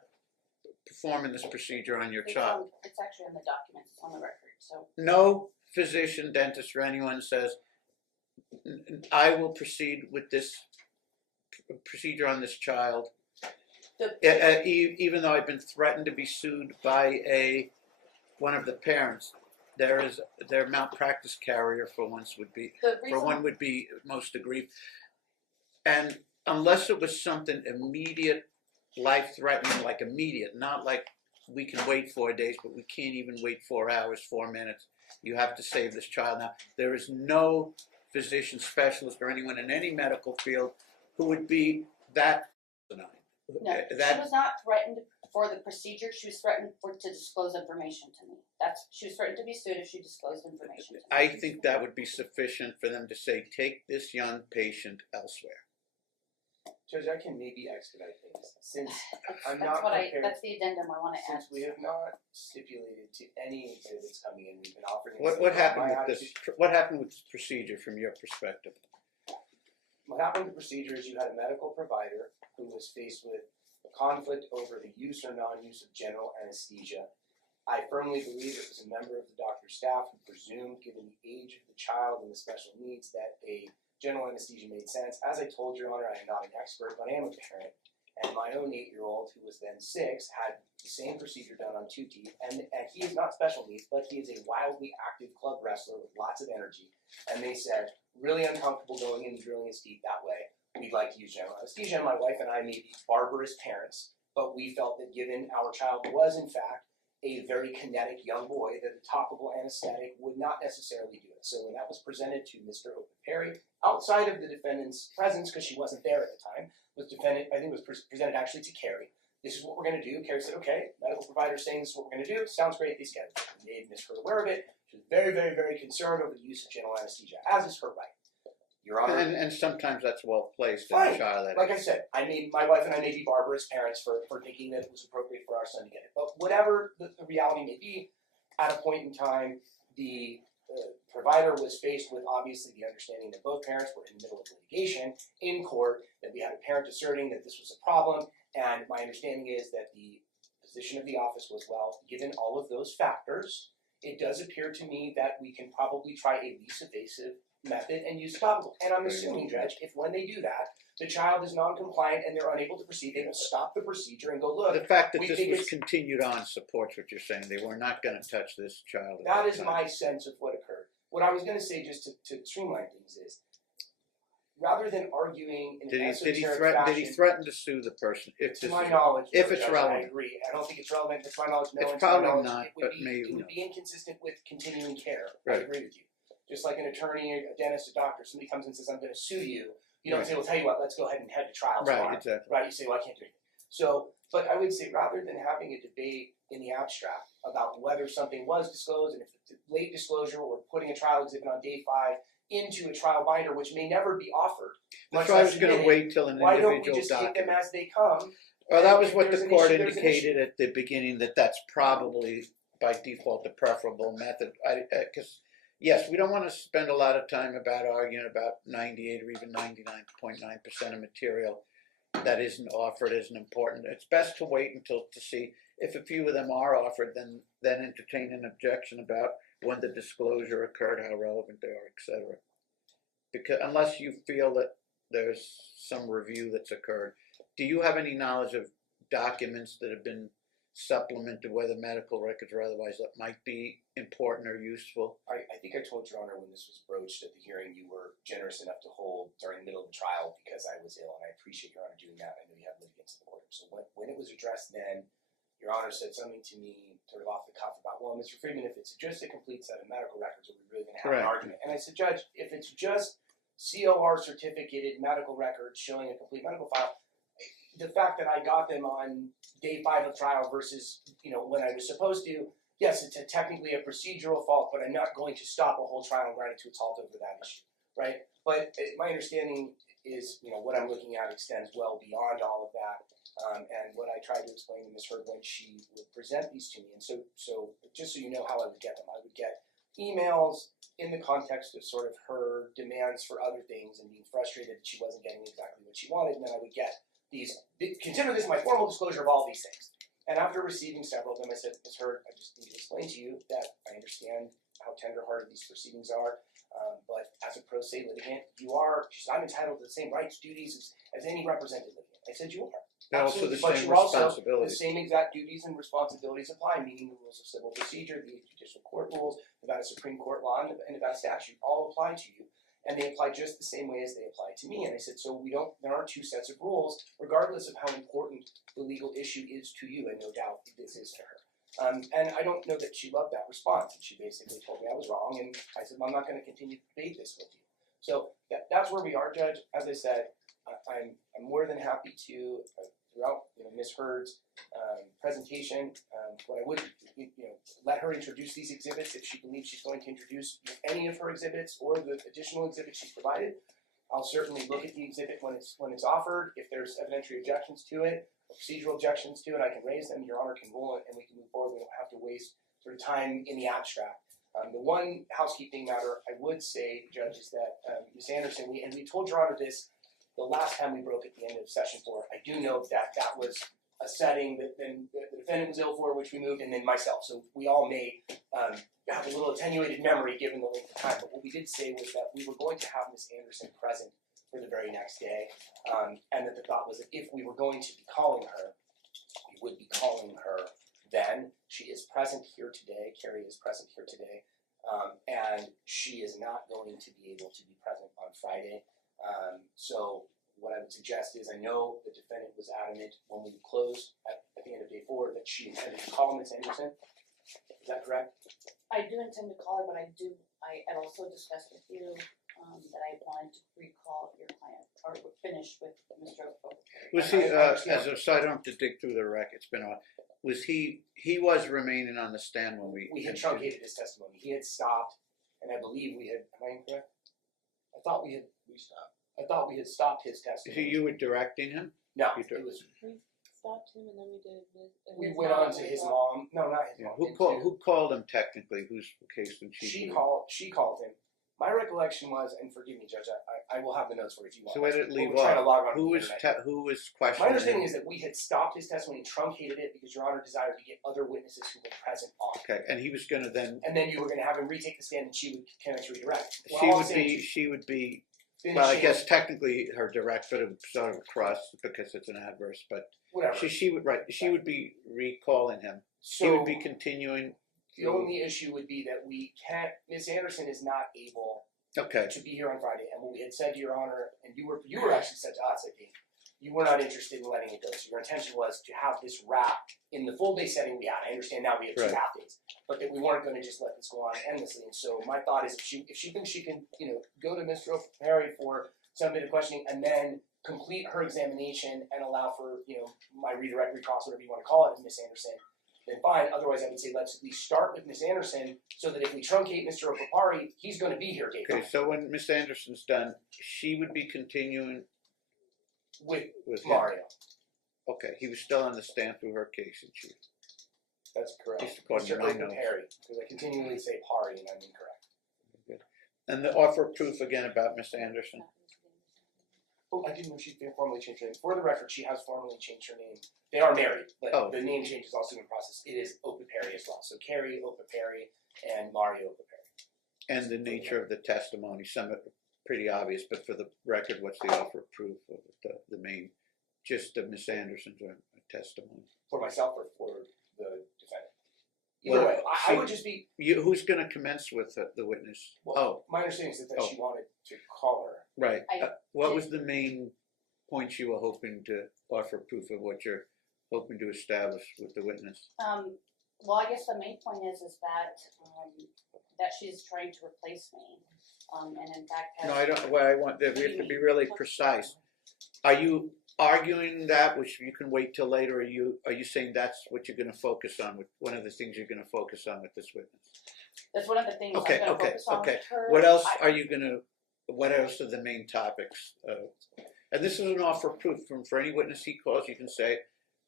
performing this procedure on your child. It's actually on the documents, it's on the record, so. No physician, dentist, or anyone says, I will proceed with this procedure on this child, even though I've been threatened to be sued by one of the parents. Their malpractice carrier for one would be most aggrieved. And unless it was something immediate, life-threatening, like immediate, not like we can wait 4 days, but we can't even wait 4 hours, 4 minutes. You have to save this child now. There is no physician, specialist, or anyone in any medical field who would be that benign. No, she was not threatened for the procedure, she was threatened to disclose information to me. She was threatened to be sued if she disclosed information to me. I think that would be sufficient for them to say, take this young patient elsewhere. Judge, I can maybe expedite things, since I'm That's not prepared. that's the addendum I want to add. Since we have not stipulated to any exhibits coming in, we've been offering. What happened with this? What happened with this procedure from your perspective? What happened with the procedure is you had a medical provider who was faced with conflict over the use or non-use of general anesthesia. I firmly believe it was a member of the doctor's staff who presumed, given the age of the child and the special needs, that a general anesthesia made sense. As I told Your Honor, I am not an expert, but I am a parent. And my own 8-year-old, who was then 6, had the same procedure done on 2 teeth. And he is not special needs, but he is a wildly active club wrestler with lots of energy. And they said, really uncomfortable going in and drilling his teeth that way. We'd like to use general anesthesia. And my wife and I may be barbarous parents, but we felt that given our child was, in fact, a very kinetic young boy, that a topical anesthetic would not necessarily do it. So when that was presented to Mr. Perry, outside of the defendant's presence, because she wasn't there at the time, was presented actually to Carrie. This is what we're going to do. Carrie said, okay, medical provider saying this is what we're going to do. Sounds great. They made Ms. Hurd aware of it. She was very, very, very concerned over the use of general anesthesia, as is her right. Your Honor. And sometimes that's well placed in Fine. a child. Like I said, my wife and I may be barbarous parents for thinking that it was appropriate for our son to get it. But whatever the reality may be, at a point in time, the provider was faced with obviously the understanding that both parents were in the middle of litigation in court, that we had a parent asserting that this was a problem, and my understanding is that the position of the office was, well, given all of those factors, it does appear to me that we can probably try a least invasive method and use topical. And I'm assuming, Judge, if when they do that, the child is non-compliant and they're unable to proceed, they will stop the procedure and go, look, The fact that we this think was it's- continued on supports what you're saying. They were not going to touch this child. at that is time. my sense of what occurred. What I was going to say, just to streamline things, is rather than arguing in an Did he esoteric fashion, did he threaten to sue the person if to this my is, knowledge, if no, it's Judge, relevant? I agree. I don't think it's relevant. To my knowledge, no. It's and to my probably knowledge, not, it would but be, maybe, it would be inconsistent with continuing care. Right. I agree with you. Just like an attorney, a dentist, a doctor, somebody comes and says, "I'm going to sue you." You don't Right. say, "Well, tell you what, let's go ahead and head to trial tomorrow." Right, exactly. Right? You say, "Well, I can't do anything." So, but I would say rather than having a debate in the abstract about whether something was disclosed and if it's a late disclosure or putting a trial exhibit on day 5 into a trial binder, which may never be offered. That's why I was going to wait till an Why don't we individual just take them document. as they come? Well, that was If what there's the an court issue, there's an indicated at the beginning, that that's probably by default the preferable method. Because yes, we don't want to spend a lot of time about arguing about 98 or even 99.9% of material that isn't offered isn't important. It's best to wait until to see if a few of them are offered, then entertain an objection about when the disclosure occurred, how relevant they are, etc. Because unless you feel that there's some review that's occurred, do you have any knowledge of documents that have been supplemented, whether medical records or otherwise, that might be important or useful? I think I told Your Honor when this was broached at the hearing, you were generous enough to hold during the middle of the trial because I was ill, and I appreciate Your Honor doing that. I know you have litigants in the court. So when it was addressed then, Your Honor said something to me sort of off the cuff about, "Well, Mr. Friedman, if it's just a complete set of medical records, are we really going to have an argument?" And I said, "Judge, if it's just COR certificated medical records showing a complete medical file, the fact that I got them on day 5 of trial versus, when I was supposed to, yes, it's technically a procedural fault, but I'm not going to stop a whole trial and grind it to its halt over that issue, right? But my understanding is, what I'm looking at extends well beyond all of that. And what I tried to explain to Ms. Hurd when she would present these to me, and so just so you know how I would get them, I would get emails in the context of sort of her demands for other things and being frustrated that she wasn't getting exactly what she wanted, and then I would get consider this my formal disclosure of all these things. And after receiving several of them, I said, "Ms. Hurd, I just need to explain to you that I understand how tender-hearted these proceedings are, but as a pro se litigant, she said, I'm entitled to the same rights, duties as any represented litigant." I said, "You are. And also the But same you're also responsibilities. the same exact duties and responsibilities apply, meaning the rules of civil procedure, the judicial court rules, Nevada Supreme Court law, and Nevada statute all apply to you. And they apply just the same way as they apply to me." And I said, "So there are 2 sets of rules, regardless of how important the legal issue is to you," and no doubt this is to her. And I don't know that she loved that response, and she basically told me I was wrong, and I said, "Well, I'm not going to continue to debate this with you." So that's where we are, Judge. As I said, I'm more than happy to, throughout Ms. Hurd's presentation, what I would, let her introduce these exhibits if she believes she's going to introduce any of her exhibits or the additional exhibits she's provided. I'll certainly look at the exhibit when it's offered. If there's evidentiary objections to it, or procedural objections to it, I can raise them. Your Honor can rule it, and we can move forward. We don't have to waste sort of time in the abstract. The one housekeeping matter I would say, Judge, is that Ms. Anderson, we told Your Honor this the last time we broke at the end of session 4. I do note that was a setting that then the defendant was ill for, which we moved, and then myself. So we all may have a little attenuated memory given the length of time. But what we did say was that we were going to have Ms. Anderson present for the very next day, and that the thought was that if we were going to be calling her, we would be calling her then. She is present here today. Carrie is present here today, and she is not going to be able to be present on Friday. So what I would suggest is, I know the defendant was adamant when we closed at the end of day 4 that she intended to call Ms. Anderson. Is that correct? I do intend to call her, but I had also discussed with you that I wanted to recall your client or finish with Mr. Oakville. Was he, so I don't have to dig through the record, it's been a while, was he was remaining on the stand when We had truncated his testimony. He had stopped, and I believe we had, am I incorrect? I thought we had stopped his So testimony. you were directing him? No, You it was, We stopped him and then we did we went on to his mom. No, not his mom. Who called him technically? Whose case did She called him. My recollection was, and forgive me, Judge, I will have the notes for you if you want. So where did it leave We're trying to off? log on to Who the was internet. who was My questioning understanding him? is that we had stopped his testimony and truncated it because Your Honor desired to get other witnesses who were present on. Okay, and he was going to then. And then you were going to have him retake the stand, and she would redirect. She would be. Well, I guess technically her direct, but it's sort of a cross because it's an adverse. But whatever. she would be recalling him. So He would be continuing. the only issue would be that Ms. Anderson is not able Okay, to be here on Friday, and what we had said to Your Honor, and you were actually said to us, I think, you were not interested in letting it go. So your intention was to have this wrapped in the full day setting we had. I understand now we have two Right. half days, but that we weren't going to just let this go on endlessly. And so my thought is, if she thinks she can, go to Mr. Perry for some bit of questioning and then complete her examination and allow for, my redirect, recross, whatever you want to call it, Miss Anderson, then fine. Otherwise, I would say let's at least start with Miss Anderson so that if we truncate Mr. Opapari, he's going to be here day okay, five so when Miss Anderson's done, she would be continuing with with him. Mario. Okay, he was still on the stand through her case in chief. That's correct. Just according to Mr. my notes. Opapari, because I continually say Pari and I'm incorrect. And the offer of proof again about Miss Anderson. Oh, I didn't know she formally changed her name. For the record, she has formally changed her name. They are married, but Oh. the name change is also in process. It is Opapari as well. So Carrie Opapari and Mario Opapari. And the nature of the testimony, some of it pretty obvious, but for the record, what's the offer of proof of the main, just of Miss Anderson's testimony? For myself or for the defendant? Either Well, way, I see- would just be, Who's going to commence with the witness? well, my understanding is that Oh. she wanted to call her. Right. I What was the main points you were hoping to offer proof of what you're hoping to establish with the witness? Well, I guess the main point is that she's trying to replace me, and in fact has. No, I don't. Well, I want that we have to be really precise. Are you arguing that, which you can wait till later? Or are you saying that's what you're going to focus on with one of the things you're going to focus on with this witness? That's one of the things Okay, I'm gonna okay, focus on okay. with her. What else I- are you going to? What else are the main topics? And this is an offer of proof for any witness he calls. You can say,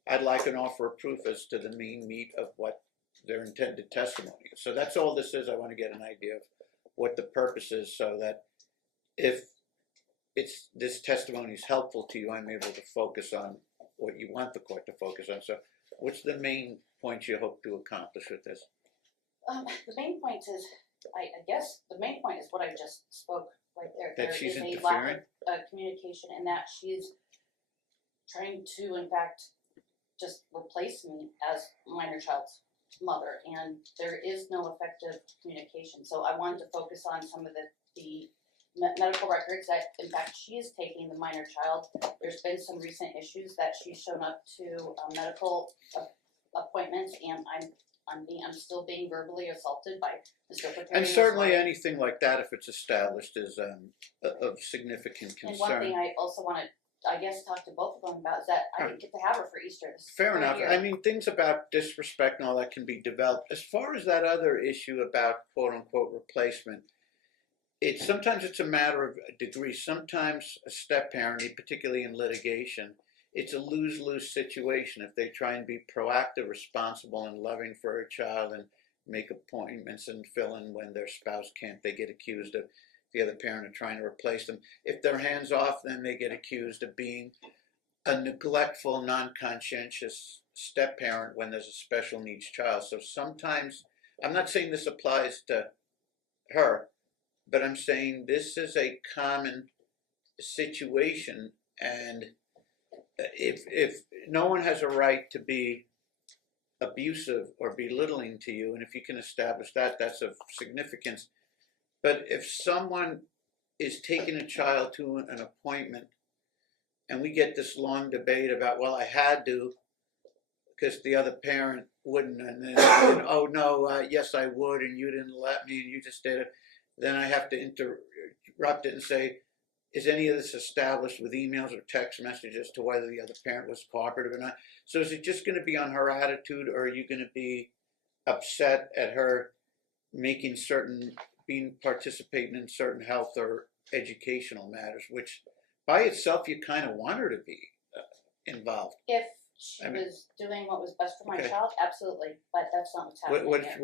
"I'd like an offer of proof as to the main meat of what their intended testimony is." So that's all this is. I want to get an idea of what the purpose is, so that if this testimony is helpful to you, I'm able to focus on what you want the court to focus on. So, what's the main point you hope to accomplish with this? The main point is, I guess, the main point is what I just spoke right there. That she's There is a interfering? lack of communication, and that she's trying to, in fact, just replace me as minor child's mother, and there is no effective communication. So I wanted to focus on some of the medical records that, in fact, she is taking the minor child. There's been some recent issues that she's shown up to medical appointments, and I'm still being verbally assaulted by Mr. Opapari. And certainly anything like that, if it's established, is of significant And one thing concern. I also want to, I guess, talk to both of them about is that I didn't get to have her for Easter. This Fair whole enough. year. I mean, things about disrespect and all that can be developed. As far as that other issue about quote unquote replacement, sometimes it's a matter of degree. Sometimes a step parent, particularly in litigation, it's a lose-lose situation. If they try and be proactive, responsible, and loving for a child and make appointments and fill in when their spouse can't, they get accused of the other parent of trying to replace them. If they're hands off, then they get accused of being a neglectful, non-conscientious step parent when there's a special needs child. So sometimes, I'm not saying this applies to her, but I'm saying this is a common situation, and if no one has a right to be abusive or belittling to you, and if you can establish that, that's of significance. But if someone is taking a child to an appointment, and we get this long debate about, well, I had to because the other parent wouldn't, and then oh no, yes I would, and you didn't let me, and you just did it, then I have to interrupt it and say, is any of this established with emails or text messages to whether the other parent was cooperative or not? So is it just going to be on her attitude, or are you going to be upset at her participating in certain health or educational matters, which by itself you kind of want her to be involved? If she I mean- was doing what was best for my Okay. child, absolutely, but that's not what's happening here.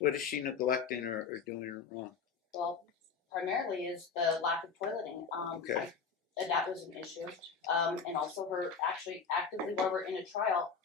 What is she neglecting or doing wrong? Well, primarily is the lack of toileting. Okay. And that was an issue. And also her actually actively, while we're in a trial,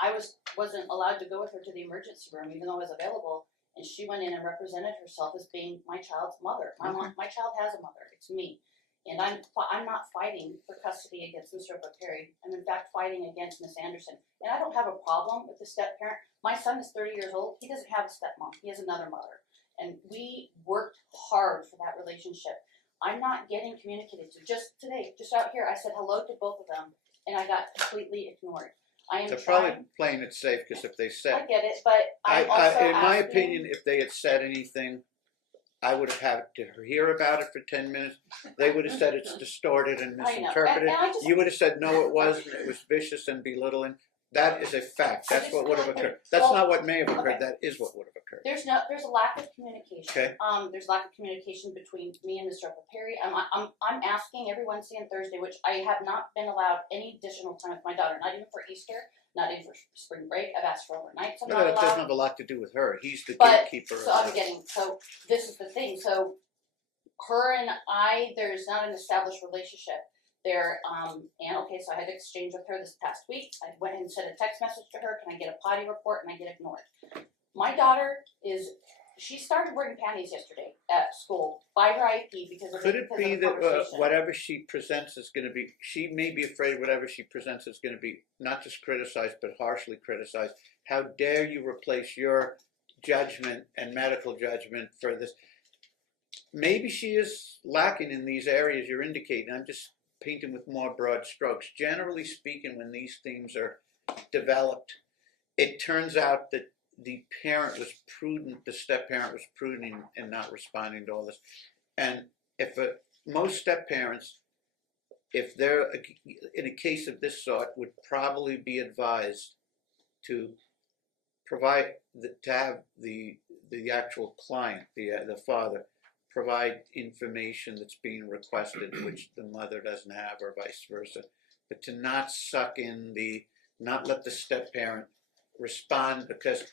I wasn't allowed to go with her to the emergency room, even though I was available. And she went in and represented herself as being my child's mother. My child has a mother. It's me. And I'm not fighting for custody against Mr. Opapari. I'm in fact fighting against Miss Anderson. And I don't have a problem with the step parent. My son is 30 years old. He doesn't have a stepmom. He has another mother. and we worked hard for that relationship. I'm not getting communicated to. Just today, just out here, I said hello to both of them, and I got completely ignored. I am They're trying. probably playing it safe, because if they I said, get it, but I'm also in my asking- opinion, if they had said anything, I would have had to hear about it for 10 minutes. They would have said it's distorted and I know. misinterpreted. And I just, You would have said, no, it wasn't, it was vicious and belittling. That is a fact. That's what would have occurred. That's not what may have occurred, that is what would have occurred. there's a lack of communication. Okay. There's a lack of communication between me and Mr. Perry. I'm asking every Wednesday and Thursday, which I have not been allowed any additional time with my daughter, not even for Easter, not even for spring break. I've asked for overnights. I'm No, not that doesn't allowed. have a lot to do with her. He's the But gatekeeper. so I'm getting this is the thing. So her and I, there's not an established relationship there. And okay, so I had an exchange with her this past week. I went and sent a text message to her. Can I get a potty report? And I get ignored. My daughter she started wearing panties yesterday at school by her IP because of Could it because be of the that conversation. whatever she presents is going to be, she may be afraid whatever she presents is going to be not just criticized, but harshly criticized? How dare you replace your judgment and medical judgment for this? Maybe she is lacking in these areas you're indicating. I'm just painting with more broad strokes. Generally speaking, when these themes are developed, it turns out that the parent was prudent, the step-parent was prudent in not responding to all this. And if most step-parents, if they're in a case of this sort, would probably be advised to provide, to have the actual client, the father, provide information that's being requested, which the mother doesn't have, or vice versa. But to not suck in not let the step-parent respond, because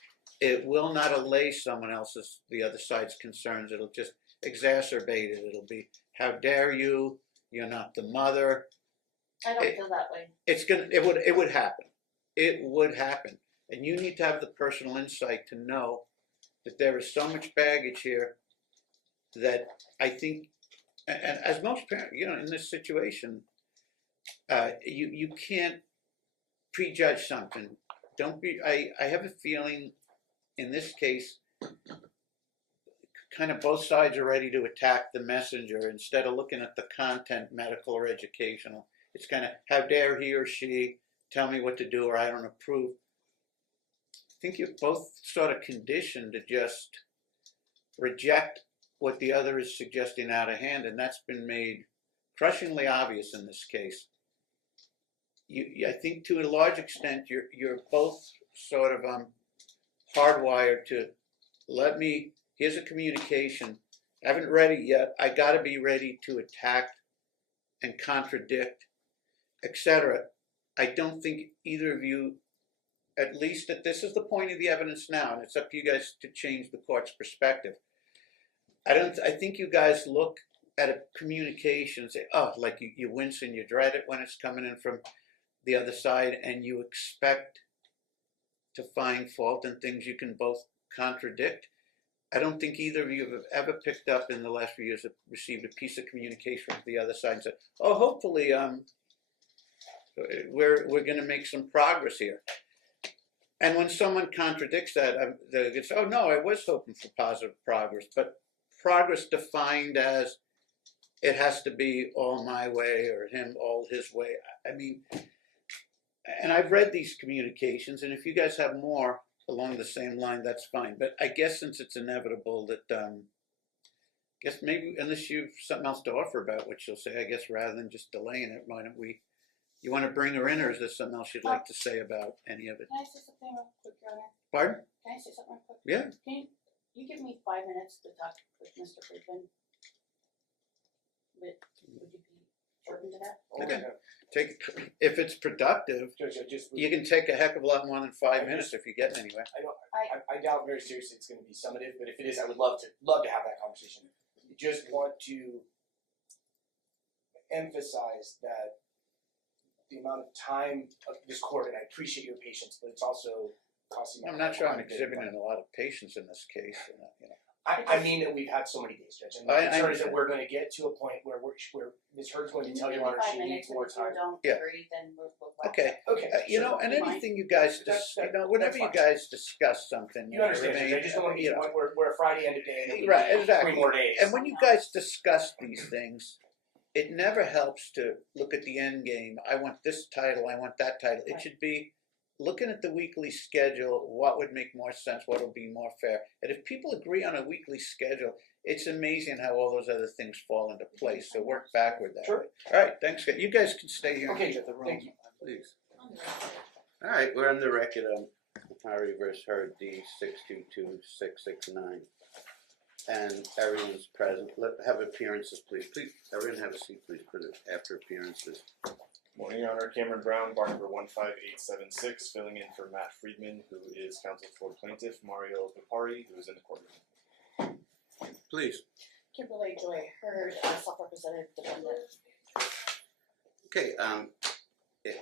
it will not allay someone else's, the other side's concerns. It'll just exacerbate it. It'll be, how dare you? You're not the mother. I don't feel that way. It would happen. It would happen. And you need to have the personal insight to know that there is so much baggage here that I think, and as most parents, in this situation, you can't prejudge something. Don't be. I have a feeling, in this case, kind of both sides are ready to attack the messenger instead of looking at the content, medical or educational. It's kind of, how dare he or she tell me what to do, or I don't approve. I think you're both sort of conditioned to just reject what the other is suggesting out of hand, and that's been made crushingly obvious in this case. I think to a large extent you're both sort of hardwired to here's a communication, I haven't read it yet, I got to be ready to attack and contradict, etc. I don't think either of you, at least that this is the point of the evidence now, and it's up to you guys to change the court's perspective. I think you guys look at a communication and say, oh, like you wince and you dread it when it's coming in from the other side, and you expect to find fault in things you can both contradict. I don't think either of you have ever picked up in the last few years, received a piece of communication from the other side and said, oh, hopefully we're going to make some progress here. And when someone contradicts that, they say, oh no, I was hoping for positive progress, but progress defined as it has to be all my way or him all his way. I mean, and I've read these communications, and if you guys have more along the same line, that's fine. But I guess since it's inevitable that, I guess maybe, unless you've something else to offer about what she'll say, I guess rather than just delaying it, why don't we, you want to bring her in, or is there something else you'd like to say about any of it? Can I say something real quick, Your Honor? Pardon? Can I say something real quick? Yeah. Can you give me 5 minutes to talk with Mr. Friedman? Would you be open to that? Okay. If it's productive, you can take a heck of a lot more than 5 minutes if you get anywhere. I doubt very seriously it's going to be summative, but if it is, I would love to have that conversation. I just want to emphasize that the amount of time of this court, and I appreciate your patience, but it's also costing me. I'm not sure I'm exhibiting a lot of patience in this case. I mean that we've had so many days, Judge, and I my concern is that understand. we're gonna get to a point where Ms. Heard's going to tell Your Honor she needs more time. If you don't Yeah. agree, then we'll Okay. Okay, You know, and anything you guys, whenever you guys discuss something, You understand, Judge, I just don't wanna be you at the know, point where we're a Friday end of day and then we right, need exactly. 3 more days. And when you guys discuss these things, it never helps to look at the end game. I want this title, I want that title. It should be looking at the weekly schedule, what would make more sense, what will be more fair. And if people agree on a weekly schedule, it's amazing how all those other things fall into place. So work backward that Sure. way. All right, thanks. You guys can stay here Okay, and keep the room, thank you. please. All right, we're on the record on Harry versus Heard D 622669. And everyone's present. Have appearances, please. Please, everyone have a seat, please, put it after appearances. Morning, Your Honor. Cameron Brown, bar number 15876, filling in for Matt Friedman, who is counsel for plaintiff Mario Pipari, who is in the courtroom. Please. Kimberly Joy Heard, self-represented defendant. Okay,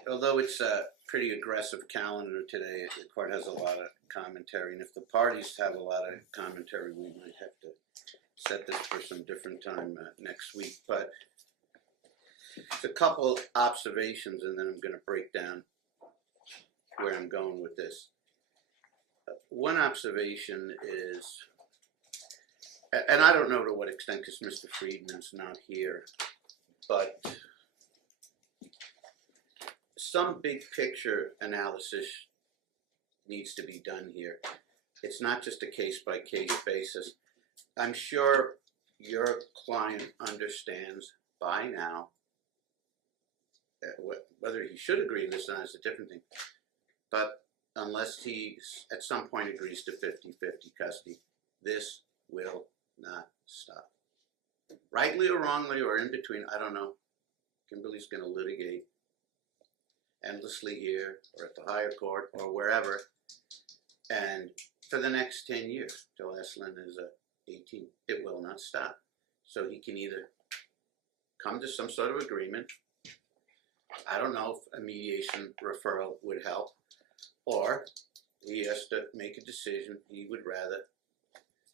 although it's a pretty aggressive calendar today, the court has a lot of commentary, and if the parties have a lot of commentary, we might have to set this for some different time next week. But a couple observations, and then I'm going to break down where I'm going with this. One observation is, and I don't know to what extent, because Mr. Friedman's not here, but some big picture analysis needs to be done here. It's not just a case-by-case basis. I'm sure your client understands by now, whether he should agree to this or not is a different thing, but unless he at some point agrees to 50-50 custody, this will not stop. Rightly or wrongly or in between, I don't know. Kimberly's going to litigate endlessly here or at the higher court or wherever, and for the next 10 years till Eslin is 18, it will not stop. So he can either come to some sort of agreement, I don't know if a mediation referral would help, or he has to make a decision he would rather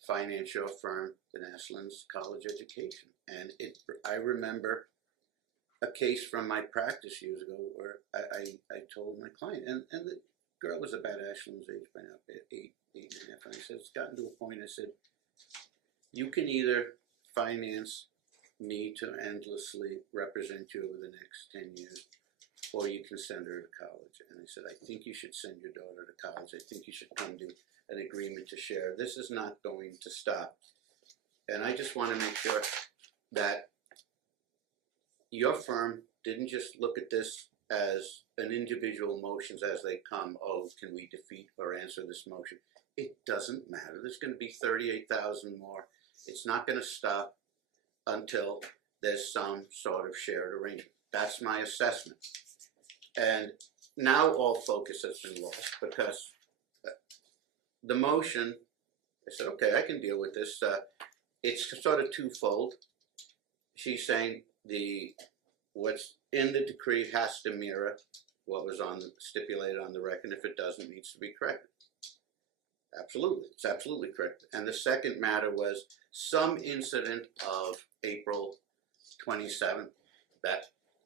financial firm than Eslin's college education. And I remember a case from my practice years ago where I told my client, and the girl was about Ashland's age by now, 8 and a half, and I said, it's gotten to a point, I said, you can either finance me to endlessly represent you over the next 10 years, or you can send her to college. And I said, I think you should send your daughter to college. I think you should come to an agreement to share. This is not going to stop. And I just want to make sure that your firm didn't just look at this as an individual motions as they come. Oh, can we defeat or answer this motion? It doesn't matter. There's going to be 38,000 more. It's not going to stop until there's some sort of shared arrangement. That's my assessment. And now all focus has been lost because the motion, I said, okay, I can deal with this. It's sort of twofold. She's saying what's in the decree has to mirror what was stipulated on the record. If it doesn't, it needs to be corrected. Absolutely, it's absolutely correct. And the second matter was some incident of April 27th.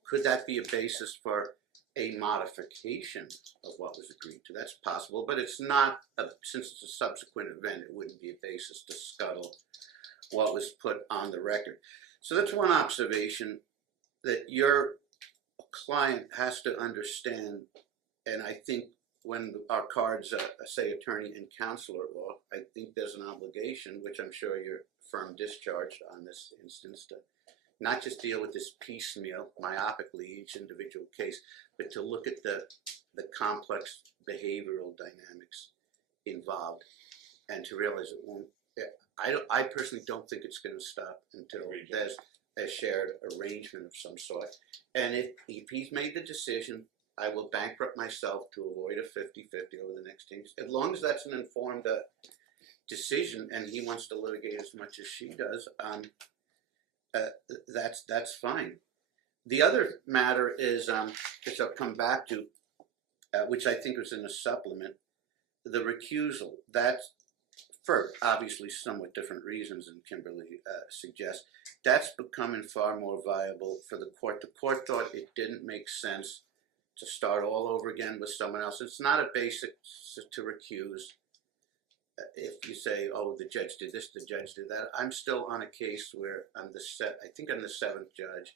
Could that be a basis for a modification of what was agreed to? That's possible, but it's not, since it's a subsequent event, it wouldn't be a basis to scuttle what was put on the record. So that's one observation that your client has to understand, and I think when our cards say attorney and counselor at law, I think there's an obligation, which I'm sure your firm discharged on this instance, to not just deal with this piecemeal, myopically, each individual case, but to look at the complex behavioral dynamics involved and to realize it won't. I personally don't think it's going to stop until there's a shared arrangement of some sort. And if he's made the decision, I will bankrupt myself to avoid a 50-50 over the next 10 years. As long as that's an informed decision and he wants to litigate as much as she does, that's fine. The other matter is, which I'll come back to, which I think was in a supplement, the recusal. That for obviously somewhat different reasons than Kimberly suggests, that's becoming far more viable for the court. The court thought it didn't make sense to start all over again with someone else. It's not a basic to recuse. If you say, oh, the judge did this, the judge did that. I'm still on a case where I think I'm the seventh judge,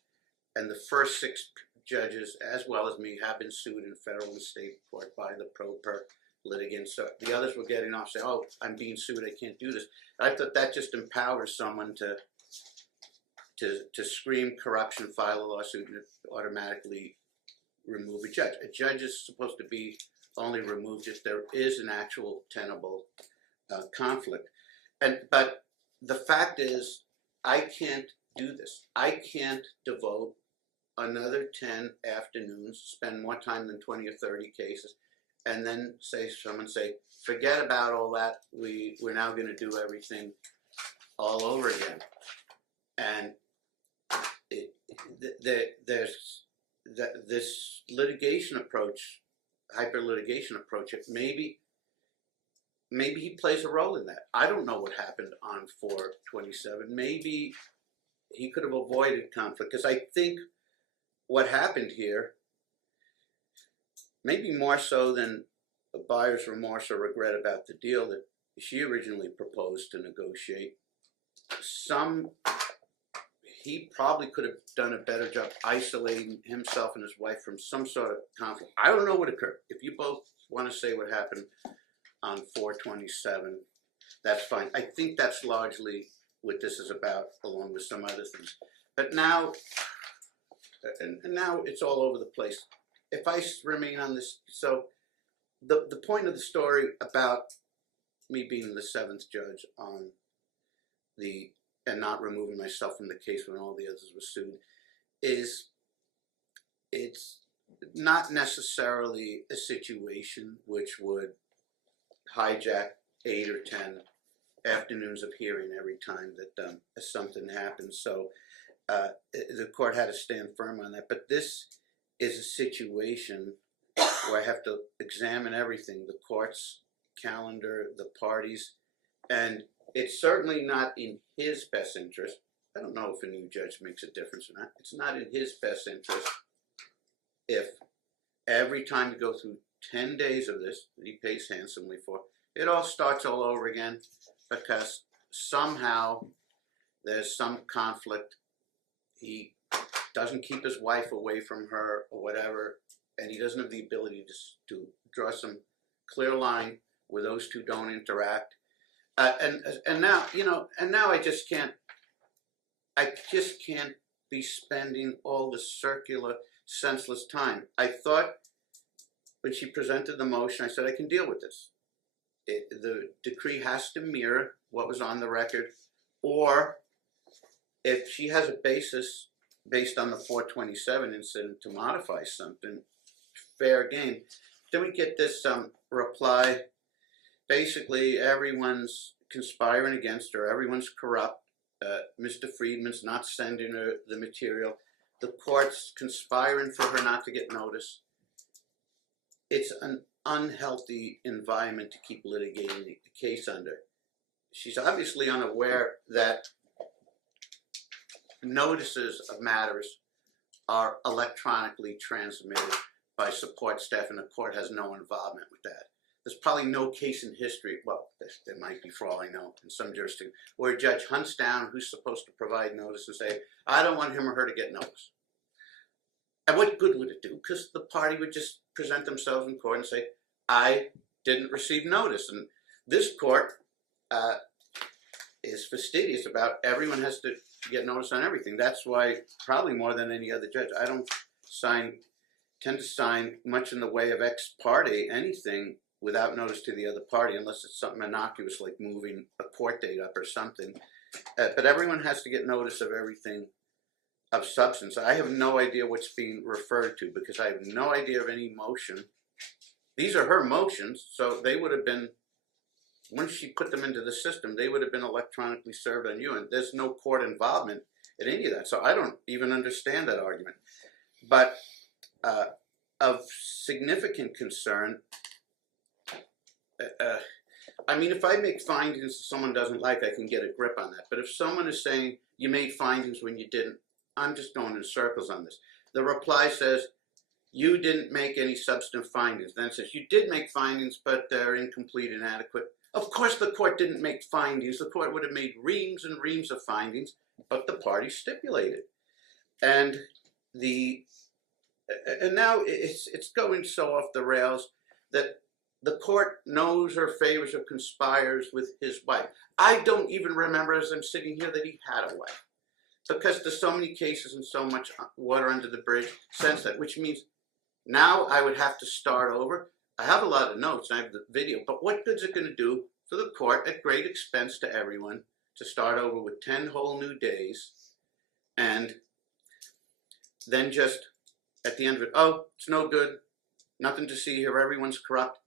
and the first six judges, as well as me, have been sued in federal and state court by the pro per litigants. So the others were getting off, saying, oh, I'm being sued, I can't do this. I thought that just empowers someone to scream corruption, file a lawsuit, and automatically remove a judge. A judge is supposed to be only removed if there is an actual tenable conflict. But the fact is, I can't do this. I can't devote another 10 afternoons, spend more time than 20 or 30 cases, and then someone say, forget about all that, we're now going to do everything all over again. And there's this litigation approach, hyper litigation approach, maybe he plays a role in that. I don't know what happened on 4/27. Maybe he could have avoided conflict, because I think what happened here, maybe more so than a buyer's remorse or regret about the deal that she originally proposed to negotiate, he probably could have done a better job isolating himself and his wife from some sort of conflict. I don't know what occurred. If you both want to say what happened on 4/27, that's fine. I think that's largely what this is about, along with some other things. But now, and now it's all over the place. If I remain on this, so the point of the story about me being the seventh judge on and not removing myself from the case when all the others were sued is, it's not necessarily a situation which would hijack 8 or 10 afternoons of hearing every time that something happens. So the court had to stand firm on that. But this is a situation where I have to examine everything, the court's calendar, the parties, and it's certainly not in his best interest. I don't know if a new judge makes a difference or not. It's not in his best interest if every time you go through 10 days of this that he pays handsomely for, it all starts all over again, because somehow there's some conflict. He doesn't keep his wife away from her or whatever, and he doesn't have the ability to draw some clear line where those two don't interact. And now, and now I just can't be spending all this circular, senseless time. I thought when she presented the motion, I said, I can deal with this. The decree has to mirror what was on the record, or if she has a basis based on the 4/27 incident to modify something, fair game. Then we get this reply. Basically, everyone's conspiring against her. Everyone's corrupt. Mr. Friedman's not sending her the material. The court's conspiring for her not to get notice. It's an unhealthy environment to keep litigating the case under. She's obviously unaware that notices of matters are electronically transmitted by support staff, and the court has no involvement with that. There's probably no case in history, well, there might be for all I know in some jurisdiction, where a judge hunts down who's supposed to provide notice and say, I don't want him or her to get notice. And what good would it do? Because the party would just present themselves in court and say, I didn't receive notice. And this court is fastidious about everyone has to get notice on everything. That's why, probably more than any other judge, I don't tend to sign much in the way of ex parte anything without notice to the other party, unless it's something innocuous like moving a court date up or something. But everyone has to get notice of everything of substance. I have no idea what's being referred to, because I have no idea of any motion. These are her motions, so they would have been, once she put them into the system, they would have been electronically served on you, and there's no court involvement in any of that. So I don't even understand that argument. But of significant concern, I mean, if I make findings someone doesn't like, I can get a grip on that. But if someone is saying you made findings when you didn't, I'm just going in circles on this. The reply says you didn't make any substantive findings. Then it says you did make findings, but they're incomplete, inadequate. Of course, the court didn't make findings. The court would have made reams and reams of findings, but the parties stipulated. And now it's going so off the rails that the court knows or favors or conspires with his wife. I don't even remember as I'm sitting here that he had a wife, because there's so many cases and so much water under the bridge since that, which means now I would have to start over. I have a lot of notes, I have the video, but what good is it going to do for the court at great expense to everyone to start over with 10 whole new days and then just at the end of it, oh, it's no good, nothing to see here, everyone's corrupt.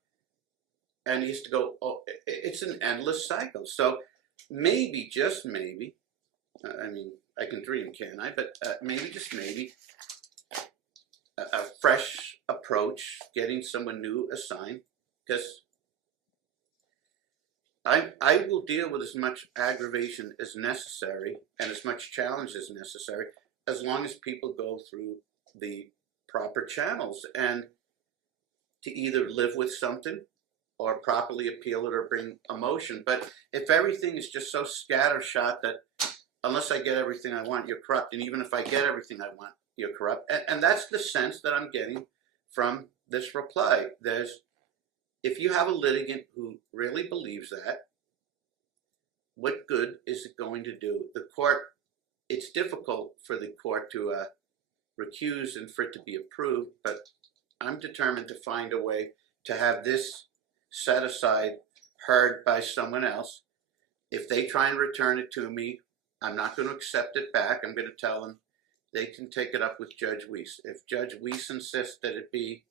And he has to go, oh, it's an endless cycle. So maybe, just maybe, I mean, I can dream, can't I? But maybe, just maybe, a fresh approach, getting someone new assigned, because I will deal with as much aggravation as necessary and as much challenge as necessary, as long as people go through the proper channels and to either live with something or properly appeal it or bring emotion. But if everything is just so scattershot that unless I get everything I want, you're corrupt, and even if I get everything I want, you're corrupt, and that's the sense that I'm getting from this reply. If you have a litigant who really believes that, what good is it going to do? The court, it's difficult for the court to recuse and for it to be approved, but I'm determined to find a way to have this set aside, heard by someone else. If they try and return it to me, I'm not going to accept it back. I'm going to tell them they can take it up with Judge Weiss. If Judge Weiss insists that it be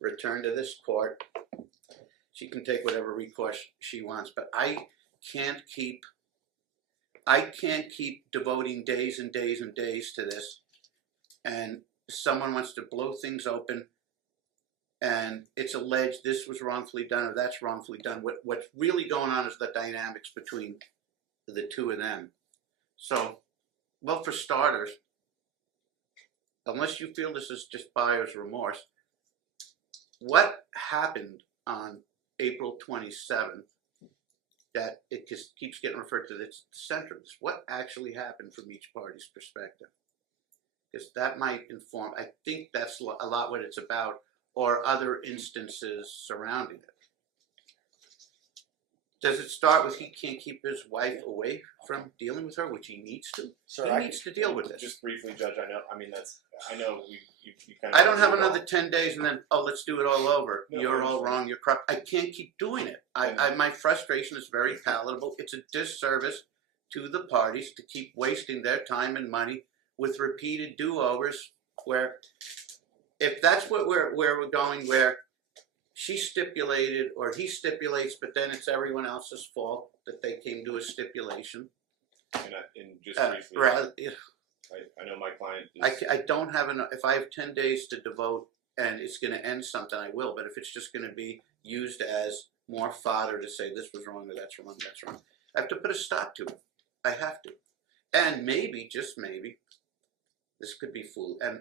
returned to this court, she can take whatever recourse she wants. But I can't keep devoting days and days and days to this, and someone wants to blow things open and it's alleged this was wrongfully done or that's wrongfully done. What's really going on is the dynamics between the two of them. So, well, for starters, unless you feel this is just buyer's remorse, what happened on April 27th that it just keeps getting referred to that's the center of this? What actually happened from each party's perspective? Because that might inform, I think that's a lot what it's about, or other instances surrounding it. Does it start with he can't keep his wife away from dealing with her, which he needs to? Sir, he needs to deal with this. Just briefly, Judge, I know you kind of... I don't have another 10 days and then, oh, let's do it all over. No, You're all wrong, you're corrupt. I can't keep doing it. My frustration is very palatable. It's a disservice to the parties to keep wasting their time and money with repeated do-overs, where if that's where we're going, where she stipulated or he stipulates, but then it's everyone else's fault that they came to a stipulation. And just briefly, I know my client is... I don't have enough. If I have 10 days to devote and it's going to end something, I will. But if it's just going to be used as more fodder to say this was wrong or that's wrong, I have to put a stop to it. I have to. And maybe, just maybe, this could be fool. And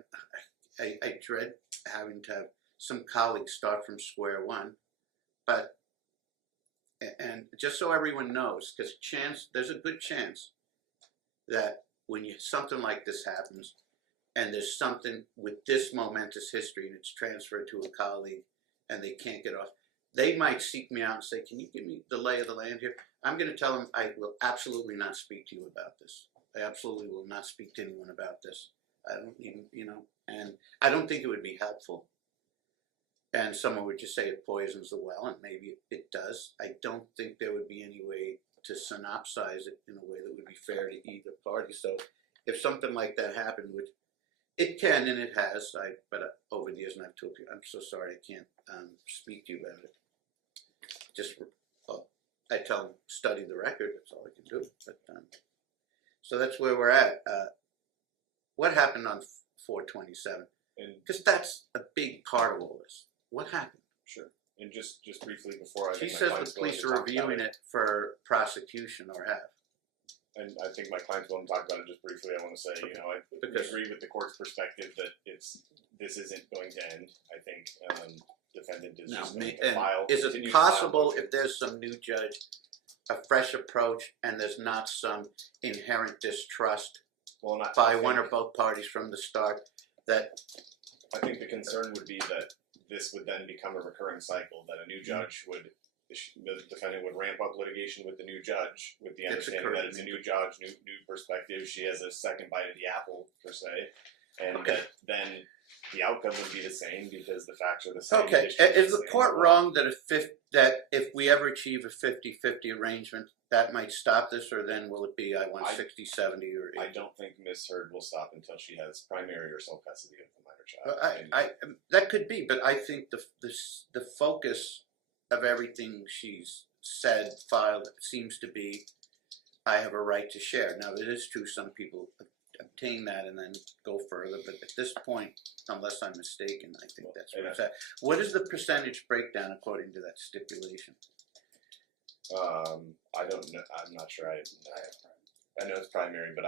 I dread having to have some colleagues start from square one. But, and just so everyone knows, because there's a good chance that when something like this happens, and there's something with this momentous history and it's transferred to a colleague and they can't get off, they might seek me out and say, can you give me the lay of the land here? I'm going to tell them I will absolutely not speak to you about this. I absolutely will not speak to anyone about this. I don't even, and I don't think it would be helpful. And someone would just say it poisons the well, and maybe it does. I don't think there would be any way to synopsize it in a way that would be fair to either party. So if something like that happened, which it can and it has, but over the years, and I've told you, I'm so sorry I can't speak to you about it. Just, I tell them, study the record, that's all I can do. But so that's where we're at. What happened on 4/27? Because that's a big part of all this. What happened? Sure. And just briefly before I She think my says client's the willing police to are talk about reviewing it for prosecution or have. And I think my client's willing to talk about it just briefly. I want to say, you know, I agree with the court's perspective that this isn't going to end. I think defendant is just going to file. Is continue it to file possible motions. if there's some new judge, a fresh approach, and there's not some inherent distrust Well, not, by one or both parties from the start, that I think the concern would be that this would then become a recurring cycle, that a new judge would, the defendant would ramp up litigation with the new judge, with the understanding that it's a new judge, new perspective, she has a second bite of the apple, per se, and that then the outcome would be the same because the facts are the same. okay, the is the court wrong that if we ever achieve a 50-50 arrangement, that might stop this, or then will it be, I want 60, 70, or 80? I don't think Ms. Heard will stop until she has primary or sole custody of the minor Well, child. that could be, but I think the focus of everything she's said, filed, seems to be, I have a right to share. Now, it is true some people obtain that and then go further, but at this point, unless I'm mistaken, I think that's where it's at. What is the percentage breakdown according to that stipulation? I don't know. I'm not sure. I know it's primary, but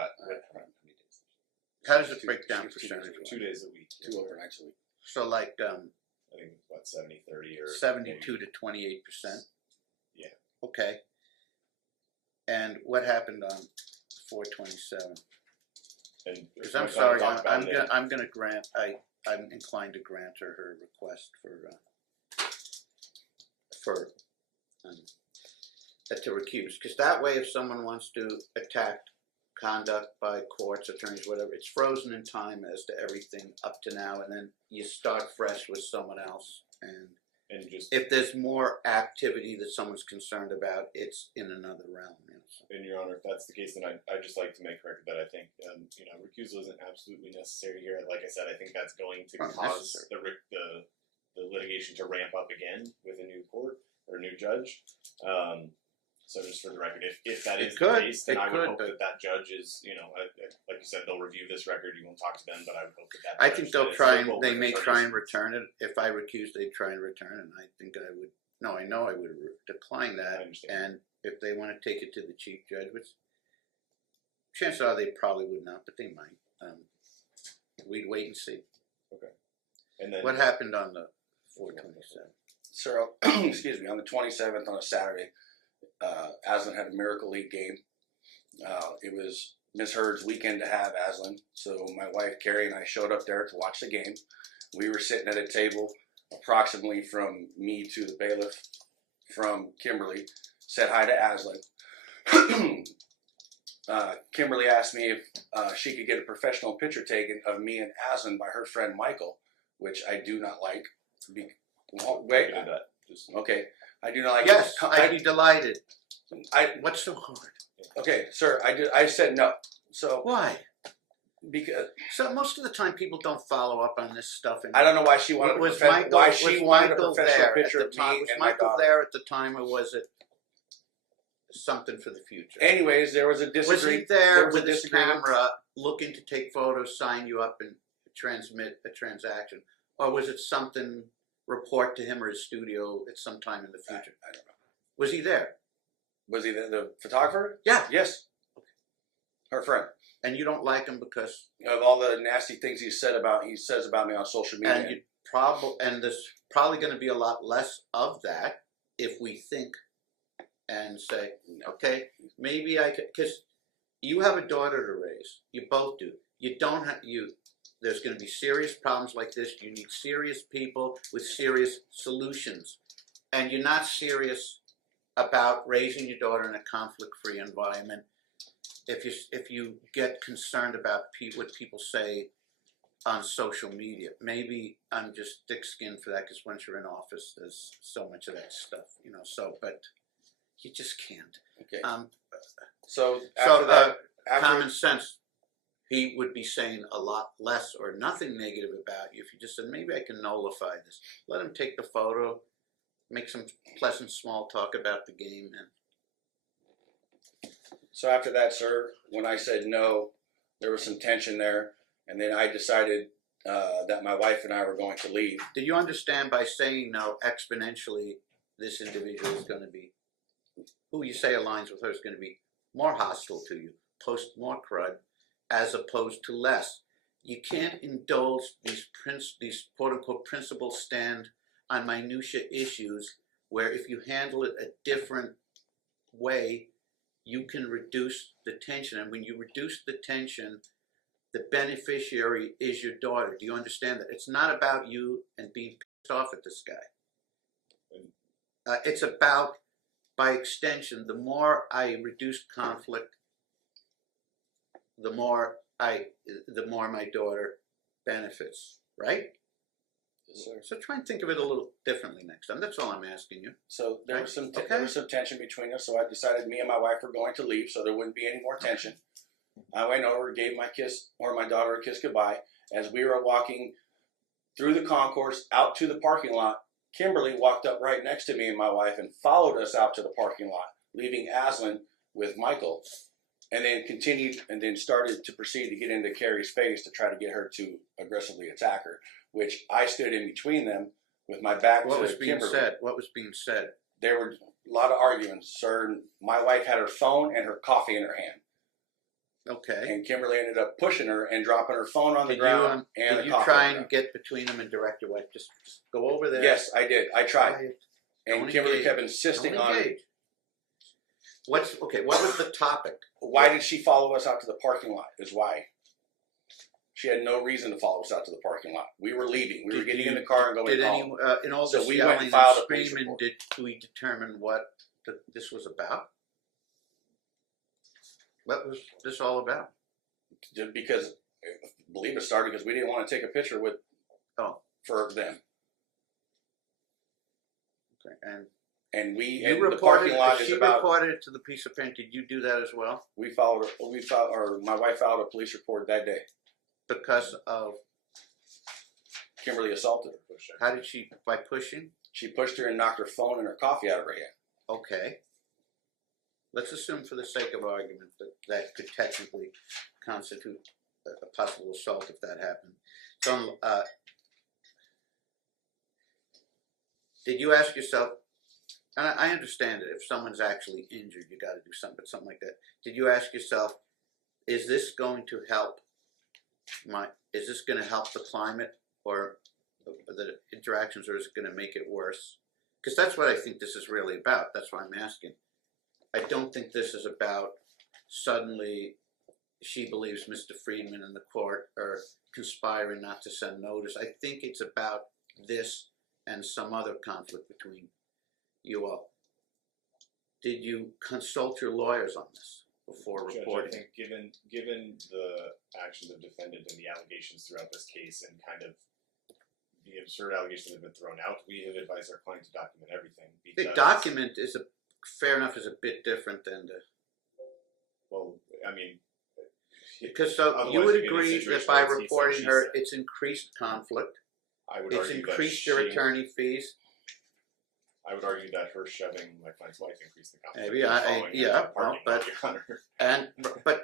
How does it break down percentage? 2 days a week. 2 overnights a week. So like I think what 70-30 or 72 to 28%? Yeah. Okay. And what happened on 427? And Because I'm sorry, I'm gonna grant, I'm inclined to grant her request for to recuse, because that way if someone wants to attack conduct by courts, attorneys, whatever, it's frozen in time as to everything up to now, and then you start fresh with someone else, and just if there's more activity that someone's concerned about, it's in another realm. You know, so. And Your Honor, if that's the case, then I'd just like to make record that I think recusal isn't absolutely necessary here. Like I said, I think that's going to cause the litigation to ramp up again with a new court or a new judge. So just for the record, if that is the case, then I would hope that judge is, like you said, they'll review this record. You won't talk to them, but I would hope that. I think they'll try and they may try and return it. If I recuse, they'd try and return it. And I think I would. No, I know I would decline that. And if they want to take it to the chief judge, which chances are they probably would not, but they might. We'd wait and see. Okay. And then what happened on the 427? Sir, excuse me, on the 27th on a Saturday, Aslan had a Miracle League game. It was Ms. Heard's weekend to have Aslan, so my wife Carrie and I showed up there to watch the game. We were sitting at a table approximately from me to the bailiff from Kimberly, said hi to Aslan. Kimberly asked me if she could get a professional picture taken of me and Aslan by her friend Michael, which I do not like. Wait, okay. I do not like. Yes, I'd be delighted. What's so hard? Okay, sir. I said no. So why? Because most of the time people don't follow up on this stuff. I don't know why she wanted. Was Michael a professional picture of me was and Michael my daughter there at the time, or was it something for the future? Anyways, there was a disagreement. Was he there with his camera, looking to take photos, sign you up, and transmit a transaction, or was it something? Report to him or his studio at some time in the future. I don't know. Was he there? Was he the photographer? Yeah. Yes. Her friend. And you don't like him because of all the nasty things he says about me on social media. And there's probably going to be a lot less of that if we think and say, okay, maybe I could, because you have a daughter to raise. You both do. You don't have There's going to be serious problems like this. You need serious people with serious solutions. And you're not serious about raising your daughter in a conflict-free environment if you get concerned about what people say on social media. Maybe I'm just thick-skinned for that because once you're in office, there's so much of that stuff, but you just can't. Okay. So common sense. He would be saying a lot less or nothing negative about you if you just said, maybe I can nullify this. Let him take the photo, make some pleasant small talk about the game. So after that, sir, when I said no, there was some tension there. And then I decided that my wife and I were going to leave. Do you understand by saying no exponentially, this individual is going to be, who you say aligns with her, is going to be more hostile to you, post more crud, as opposed to less? You can't indulge these quote-unquote principles stand on minutia issues where if you handle it a different way, you can reduce the tension. And when you reduce the tension, the beneficiary is your daughter. Do you understand that? It's not about you and being pissed off at this guy. It's about, by extension, the more I reduce conflict, the more my daughter benefits, right? Yes, sir. So try and think of it a little differently next time. That's all I'm asking you. So there was some Okay. there was some tension between us. So I decided me and my wife were going to leave, so there wouldn't be any more tension. I went over, gave my daughter a kiss goodbye. As we were walking through the concourse out to the parking lot, Kimberly walked up right next to me and my wife and followed us out to the parking lot, leaving Aslan with Michael, and then continued and then started to proceed to get into Carrie's face to try to get her to aggressively attack her, which I stood in between them with my back What to was being Kimberly. said? What was being said? There were a lot of arguments, sir. My wife had her phone and her coffee in her hand. Okay. And Kimberly ended up pushing her and dropping her phone on the Did ground you, and did the you coffee try on the and ground. get between them and direct your wife? Just go over there. Yes, I did. I tried. Quiet. And Don't Kimberly engage. kept insisting Don't on engage. What was the topic? why did she follow us out to the parking lot is why. She had no reason to follow us out to the parking lot. We were leaving. We were getting in the car and going home. In all So this we went yelling and filed and a police screaming, report. did we determine what this was about? What was this all about? Because I believe it started because we didn't want to take a picture with for them. Okay. And we You and the reported, parking lot is she about reported it to the piece of paint. Did you do that as well? my wife filed a police report that day. Because of, Kimberly assaulted her. how did she, by pushing? She pushed her and knocked her phone and her coffee out of her hand. Okay. Let's assume for the sake of argument that could technically constitute a possible assault if that happened. So, did you ask yourself, and I understand it, if someone's actually injured, you got to do something, but something like that. Did you ask yourself, is this going to help is this going to help the climate or the interactions, or is it going to make it worse? Because that's what I think this is really about. That's why I'm asking. I don't think this is about suddenly she believes Mr. Friedman and the court are conspiring not to send notice. I think it's about this and some other conflict between you all. Did you consult your lawyers on this before Judge, reporting? I think given the actions of defendant and the allegations throughout this case and kind of the absurd allegations that have been thrown out, we have advised our client to document everything. The document is fair enough, is a bit different than the. Well, I mean, Because so you otherwise would you'd be in a agree situation that by where it's he said, reporting she her, said. it's increased conflict, I would it's argue increased that your attorney fees. I would argue that her shoving my client's wife increased the conflict. Maybe and following her to yeah, the parking well, lot, Your Honor. And but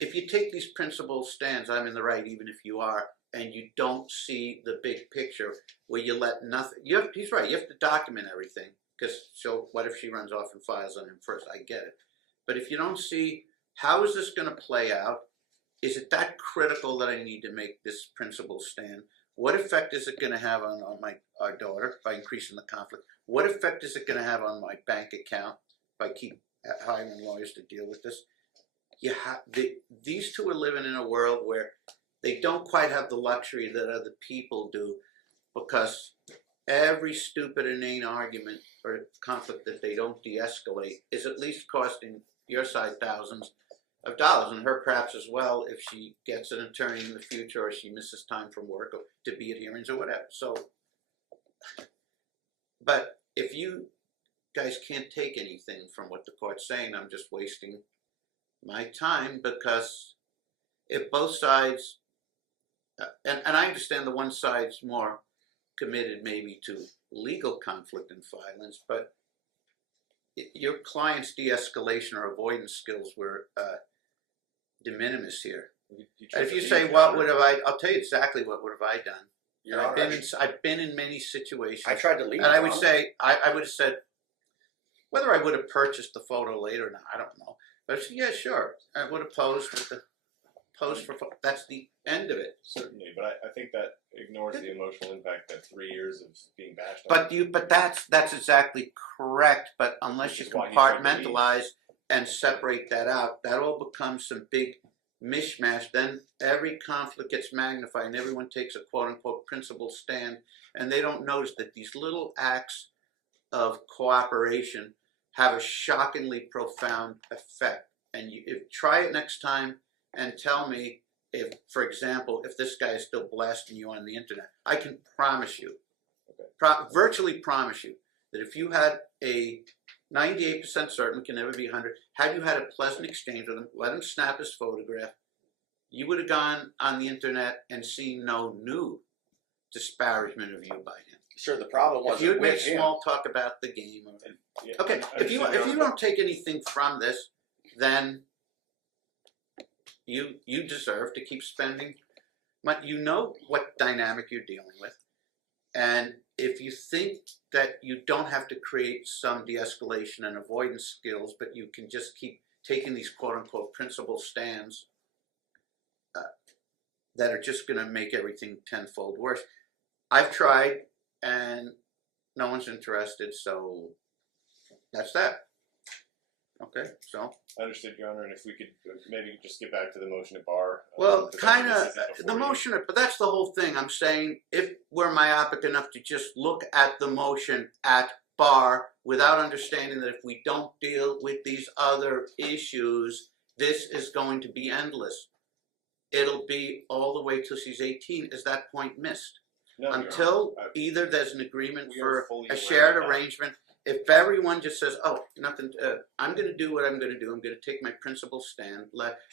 if you take these principled stands, I'm in the right, even if you are, and you don't see the big picture, where you let nothing. He's right. You have to document everything, because so what if she runs off and files on him first? I get it, but if you don't see how is this going to play out, is it that critical that I need to make this principle stand? What effect is it going to have on our daughter by increasing the conflict? What effect is it going to have on my bank account by keep hiring lawyers to deal with this? These two are living in a world where they don't quite have the luxury that other people do, because every stupid, inane argument or conflict that they don't de-escalate is at least costing your side thousands of dollars, and her perhaps as well if she gets an attorney in the future or she misses time from work or to be at hearings or whatever. So, but if you guys can't take anything from what the court's saying, I'm just wasting my time, because if both sides, and I understand the one side's more committed maybe to legal conflict and violence, but your client's de-escalation or avoidance skills were de minimis here. And if you say, what would have I'll tell you exactly what would have I done. Your And Honor, I've been in many situations. I tried to leave. And I Your would Honor. say, I would have said, whether I would have purchased the photo later or not, I don't know. But I said, yeah, sure. I would have posed with the pose for that's the end of it. Certainly, but I think that ignores the emotional impact that 3 years of being bashed on. But that's exactly correct. But unless you Which is why he tried to compartmentalize and separate that out, that all becomes some big mishmash. Then every conflict gets magnified and everyone takes a quote unquote principled stand, and they don't notice that these little acts of cooperation have a shockingly profound effect. And try it next time and tell me if, for example, if this guy is still blasting you on the internet. I can promise you, virtually promise you, that if you had a 98% certain, can never be 100, had you had a pleasant exchange with him, let him snap his photograph, you would have gone on the internet and seen no new disparagement of you by him. Sir, the problem was if you make small talk about the game. Okay, if you don't take anything from this, then you deserve to keep spending. But you know what dynamic you're dealing with, and if you think that you don't have to create some de-escalation and avoidance skills, but you can just keep taking these quote-unquote principled stands that are just going to make everything tenfold worse. I've tried, and no one's interested, so that's that. Okay, so. Understood, Your Honor, and if we could maybe just get back to the motion at bar. Well, kind of, the motion, but that's the whole thing. I'm saying if we're myopic enough to just look at the motion at bar without understanding that if we don't deal with these other issues, this is going to be endless. It'll be all the way till she's 18. Is that point missed? No, until either there's an agreement for a aware shared of that. arrangement. If everyone just says, "Oh, nothing," I'm going to do what I'm going to do. I'm going to take my principled stand.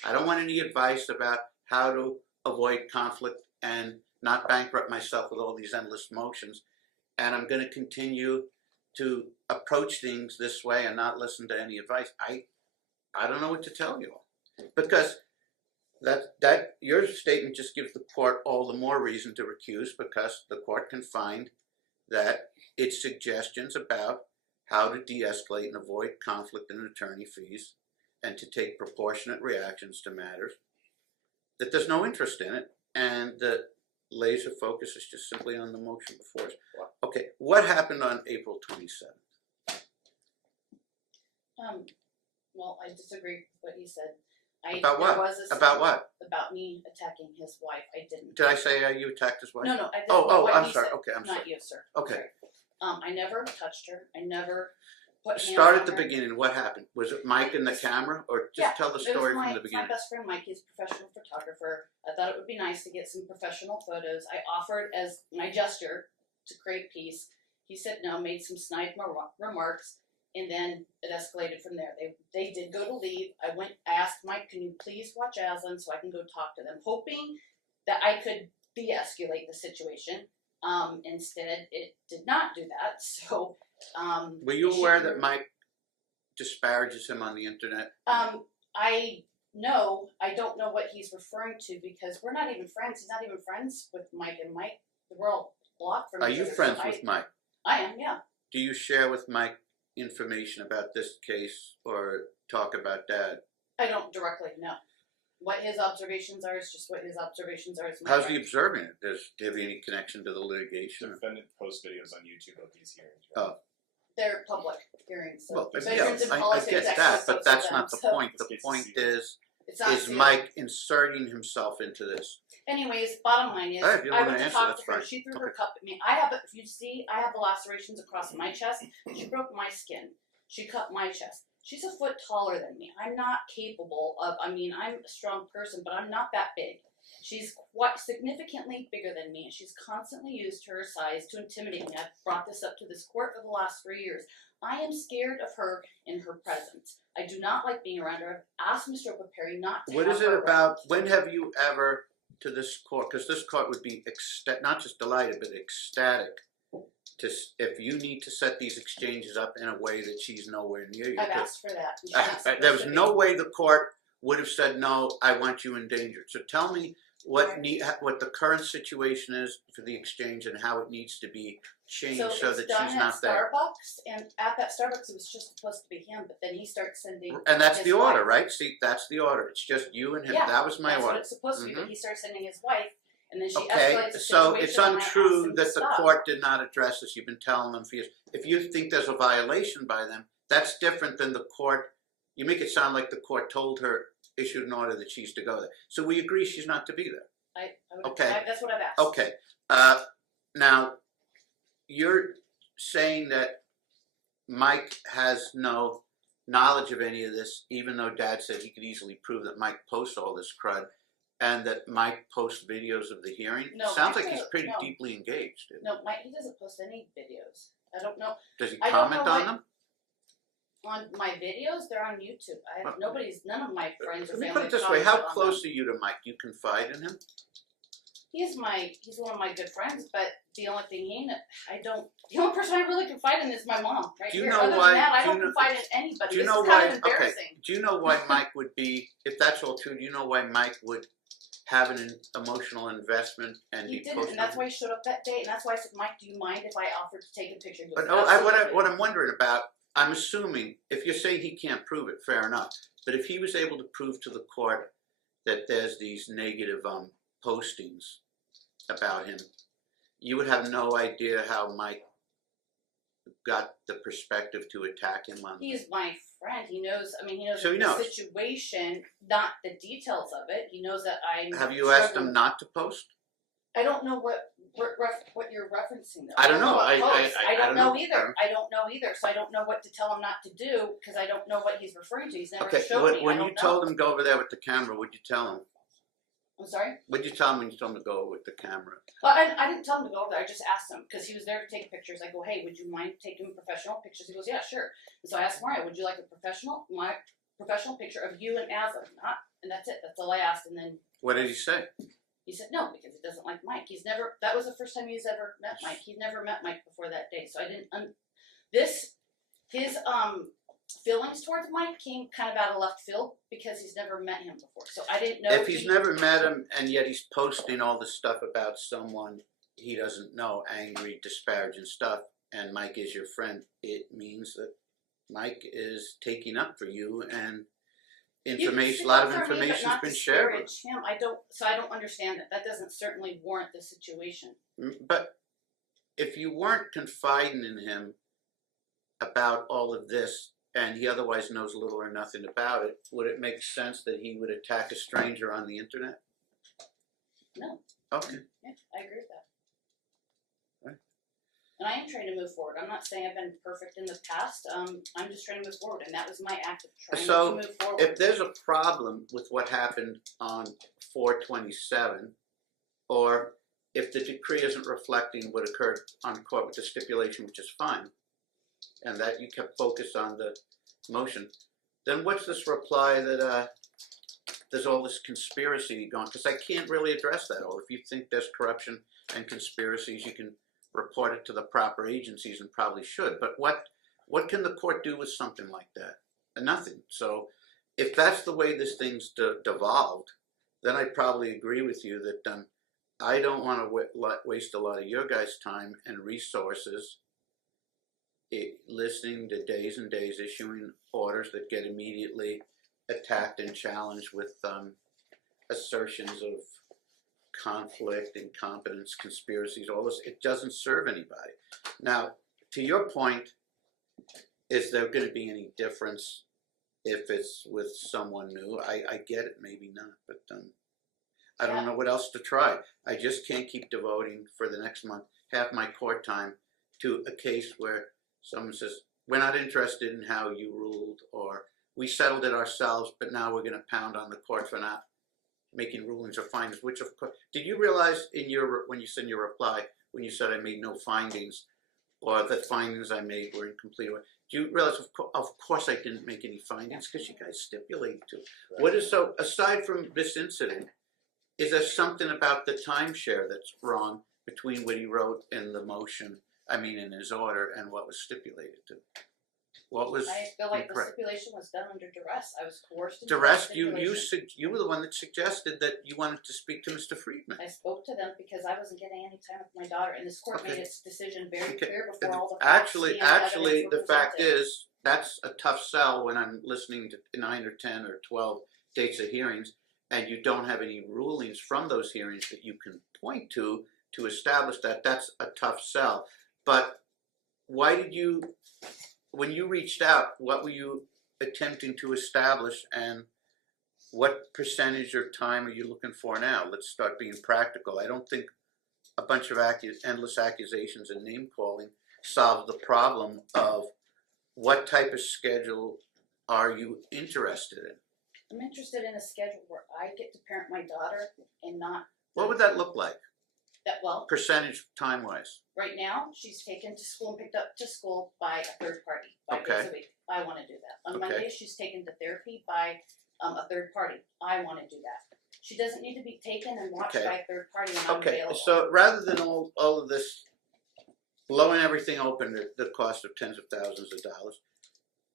I don't want any advice about how to avoid conflict and not bankrupt myself with all these endless motions. And I'm going to continue to approach things this way and not listen to any advice. I don't know what to tell you all, because that your statement just gives the court all the more reason to recuse, because the court can find that its suggestions about how to de-escalate and avoid conflict and attorney fees and to take proportionate reactions to matters, that there's no interest in it, and the laser focus is just simply on the motion before us. Okay, what happened on April 27th? Well, I disagree with what you said. About what? About what? About me attacking his wife. I didn't. Did I say you attacked his wife? No, I didn't. Oh, I'm he sorry. said, Okay, I'm not sorry. you, sir. Okay. I never touched her. I never put hands Start on at the her. beginning. What happened? Was it Mike in the camera, or just tell the story from the beginning? My best friend Mike. He's a professional photographer. I thought it would be nice to get some professional photos. I offered as my gesture to create peace. He said no, made some snide remarks, and then it escalated from there. They did go to leave. I asked Mike, can you please watch Aslan so I can go talk to them, hoping that I could de-escalate the situation. Instead, it did not do that. So, were you aware that Mike disparages him on the internet? I don't know what he's referring to, because we're not even friends. He's not even friends with Mike and Mike. We're all blocked from each other. Are you friends with Mike? I am, yeah. Do you share with Mike information about this case or talk about Dad? I don't directly know. What his observations are is just what his observations are. How's he observing it? Do you have any connection to the litigation? The defendant posts videos on YouTube of these hearings. Right? Oh. They're public hearings. So well, yeah, I get that, but that's not the point. The point is Mike inserting himself into this? Anyways, bottom line is, if you I want went to to answer, talk that's to her. fine. She threw her cup at me. If you see, I have the lacerations across my chest. She broke my skin. She cut my chest. She's a foot taller than me. I'm not capable of, I'm a strong person, but I'm not that big. She's quite significantly bigger than me, and she's constantly used her size to intimidate me. I've brought this up to this court for the last 3 years. I am scared of her in her presence. I do not like being around her. I've asked Mr. Perry not to. What have is it her about? around. When have you ever, to this court, because this court would be not just delighted, but ecstatic, if you need to set these exchanges up in a way that she's nowhere near you. I've asked for that. There was no way the court would have said, no, I want you endangered. So tell me what the current situation is for the exchange and how it needs to be changed so that she's not there. Starbucks, and at that Starbucks, it was just supposed to be him, but then he starts sending. And that's his the order, wife. right? See, that's the order. It's just you and him. Yeah, that was my that's order. what it's supposed to be, but he starts sending his wife, and then she Okay, escalates the so situation, it's and I asked untrue him to that the stop. court did not address this. You've been telling them for years. If you think there's a violation by them, that's different than the court. You make it sound like the court told her, issued an order that she's to go there. So we agree she's not to be there. I would, Okay. that's what I've asked. Okay. Now, you're saying that Mike has no knowledge of any of this, even though Dad said he could easily prove that Mike posts all this crud, and that Mike posts videos of the hearing. No, Sounds Mike like he's doesn't- pretty no. deeply engaged. No, Mike, he doesn't post any videos. I don't know. Does he I don't comment know on what- them? On my videos, they're on YouTube. None of my friends or Let me family. put it this way: how close are you to Mike? Do you confide in him? He's one of my good friends, but the only thing the only person I really confide in is my mom, right Do you here. know Other why- than that, I do you don't know- confide in anybody. Do you This know is kind why? of embarrassing. Do you know why Mike would be, if that's all true? Do you know why Mike would have an emotional investment and He be didn't, posting? and that's why he showed up that day, and that's why I said, Mike, do you mind if I offered to take a picture? He goes, But no, "Absolutely." what I'm wondering about, I'm assuming, if you're saying he can't prove it, fair enough. But if he was able to prove to the court that there's these negative postings about him, you would have no idea how Mike got the perspective to attack him on. He's my friend. He knows. I mean, he knows So he the knows. situation, not the details of it. He knows that I'm. Have you asked struggling- him not to post? I don't know what you're referencing. Though. I don't know. what I post. I don't know know. either. I don't know either. So I don't know what to tell him not to do because I don't know what he's referring to. He's never Okay, showed me. when I you don't know. told him go over there with the camera, what'd you tell him? I'm sorry. What'd you tell him when you told him to go with the camera? Well, I didn't tell him to go over there. I just asked him because he was there to take pictures. I go, hey, would you mind taking professional pictures? He goes, yeah, sure. And so I asked Mario, would you like a professional picture of you and Aslan? And that's it. That's all I asked. And then What did he say? he said no because he doesn't like Mike. He's never. That was the first time he's ever met Mike. He's never met Mike before that day. So I didn't. His feelings towards Mike came kind of out of left field because he's never met him before. So I didn't know If he's never met him and yet he's posting all this stuff about someone he doesn't know, angry, disparaging stuff, and Mike is your friend, it means that Mike is taking up for you and information. A lot of information's been shared with him. I don't understand that. That doesn't certainly warrant the situation. But if you weren't confiding in him about all of this, and he otherwise knows little or nothing about it, would it make sense that he would attack a stranger on the internet? No. Okay. Yeah, I agree with that. Right. And I am trying to move forward. I'm not saying I've been perfect in the past. I'm just trying to move forward, and that was my act of trying to move forward. If there's a problem with what happened on 4/27, or if the decree isn't reflecting what occurred on court with the stipulation, which is fine, and that you kept focused on the motion, then what's this reply that there's all this conspiracy going? Because I can't really address that. Or if you think there's corruption and conspiracies, you can report it to the proper agencies and probably should. But what can the court do with something like that? Nothing. So if that's the way this thing's devolved, then I'd probably agree with you that I don't want to waste a lot of your guys' time and resources listening to days and days issuing orders that get immediately attacked and challenged with assertions of conflict, incompetence, conspiracies, all this. It doesn't serve anybody. Now, to your point, is there going to be any difference if it's with someone new? I get it, maybe not, but I don't know what else to try. I just can't keep devoting for the next month half my court time to a case where someone says, we're not interested in how you ruled, or we settled it ourselves, but now we're going to pound on the court for not making rulings or findings, which of course, did you realize when you said in your reply, when you said I made no findings, or the findings I made were incomplete, do you realize, of course I didn't make any findings, because you guys stipulated to. Right. What is, so aside from this incident, is there something about the timeshare that's wrong between what he wrote in the motion, in his order, and what was stipulated to? What was I feel like the incorrect? stipulation was done under duress. I was coerced into that Duress, stipulation. you were the one that suggested that you wanted to speak to Mr. Friedman. I spoke to them because I wasn't getting any time with my daughter, and this court Okay. made its decision very Okay. clear before all the facts Actually, and evidence were the fact presented. is, that's a tough sell when I'm listening to 9 or 10 or 12 dates of hearings, and you don't have any rulings from those hearings that you can point to establish that. That's a tough sell. But why did you, when you reached out, what were you attempting to establish, and what percentage of time are you looking for now? Let's start being practical. I don't think a bunch of endless accusations and name calling solve the problem of what type of schedule are you interested in? I'm interested in a schedule where I get to parent my daughter and not What would that look like, that well. percentage time-wise? Right now, she's taken to school and picked up to school by a third party 5 days Okay. a week. I want to do that. On Okay. Mondays, she's taken to therapy by a third party. I want to do that. She doesn't need to be taken and watched Okay. by a third party when I'm Okay, available. so rather than all of this blowing everything open at the cost of tens of thousands of dollars,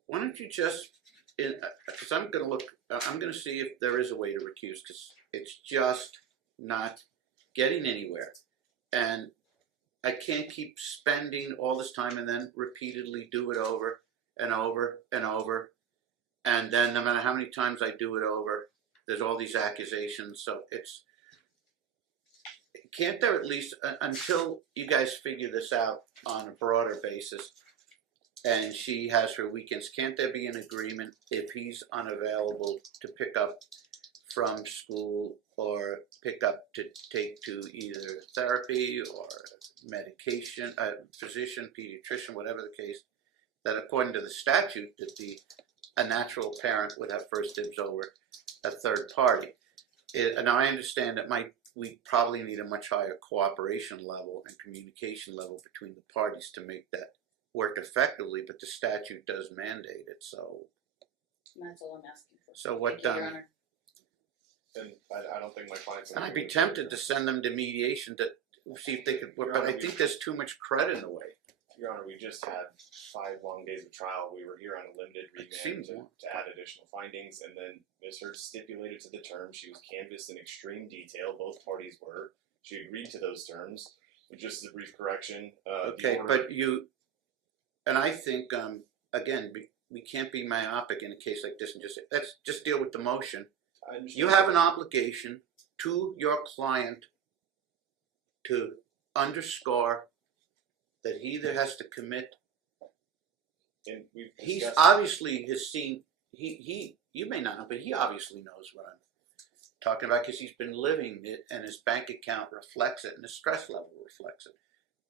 why don't you just, because I'm going to see if there is a way to recuse, because it's just not getting anywhere. And I can't keep spending all this time and then repeatedly do it over and over and over. And then no matter how many times I do it over, there's all these accusations. So can't there at least, until you guys figure this out on a broader basis, and she has her weekends, can't there be an agreement if he's unavailable to pick up from school or pick up to take to either therapy or medication, physician, pediatrician, whatever the case, that according to the statute that a natural parent would have first dibs over a third party. And I understand that we probably need a much higher cooperation level and communication level between the parties to make that work effectively, but the statute does mandate it, so. And that's all I'm asking for. So what, Thank you, Your Honor. And I don't think my client's. And I'd be tempted to send them to mediation to see if they could work, but I think there's too much crud in the way. Your Honor, we just had 5 long days of trial. We were here on a limited remand to add additional findings, and then Ms. Hurd stipulated to the terms. She was canvassed in extreme detail. Both parties were. She agreed to those terms. And just as a brief correction. Okay, but and I think, again, we can't be myopic in a case like this and let's just deal with the motion. You have an obligation to your client to underscore that he either has to commit. And He's obviously has seen, you may not know, but he obviously knows what I'm talking about because he's been living it and his bank account reflects it and his stress level reflects it.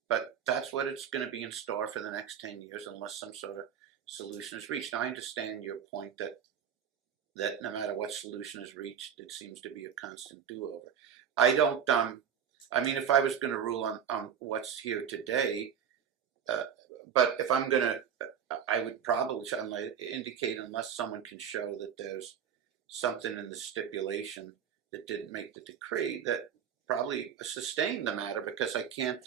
But that's what it's going to be in store for the next 10 years unless some sort of solution is reached. Now, I understand your point that no matter what solution is reached, it seems to be a constant do-over. I don't, I mean, if I was going to rule on what's here today, but if I'm going to, I would probably indicate, unless someone can show that there's something in the stipulation that didn't make the decree, that probably sustain the matter, because I can't,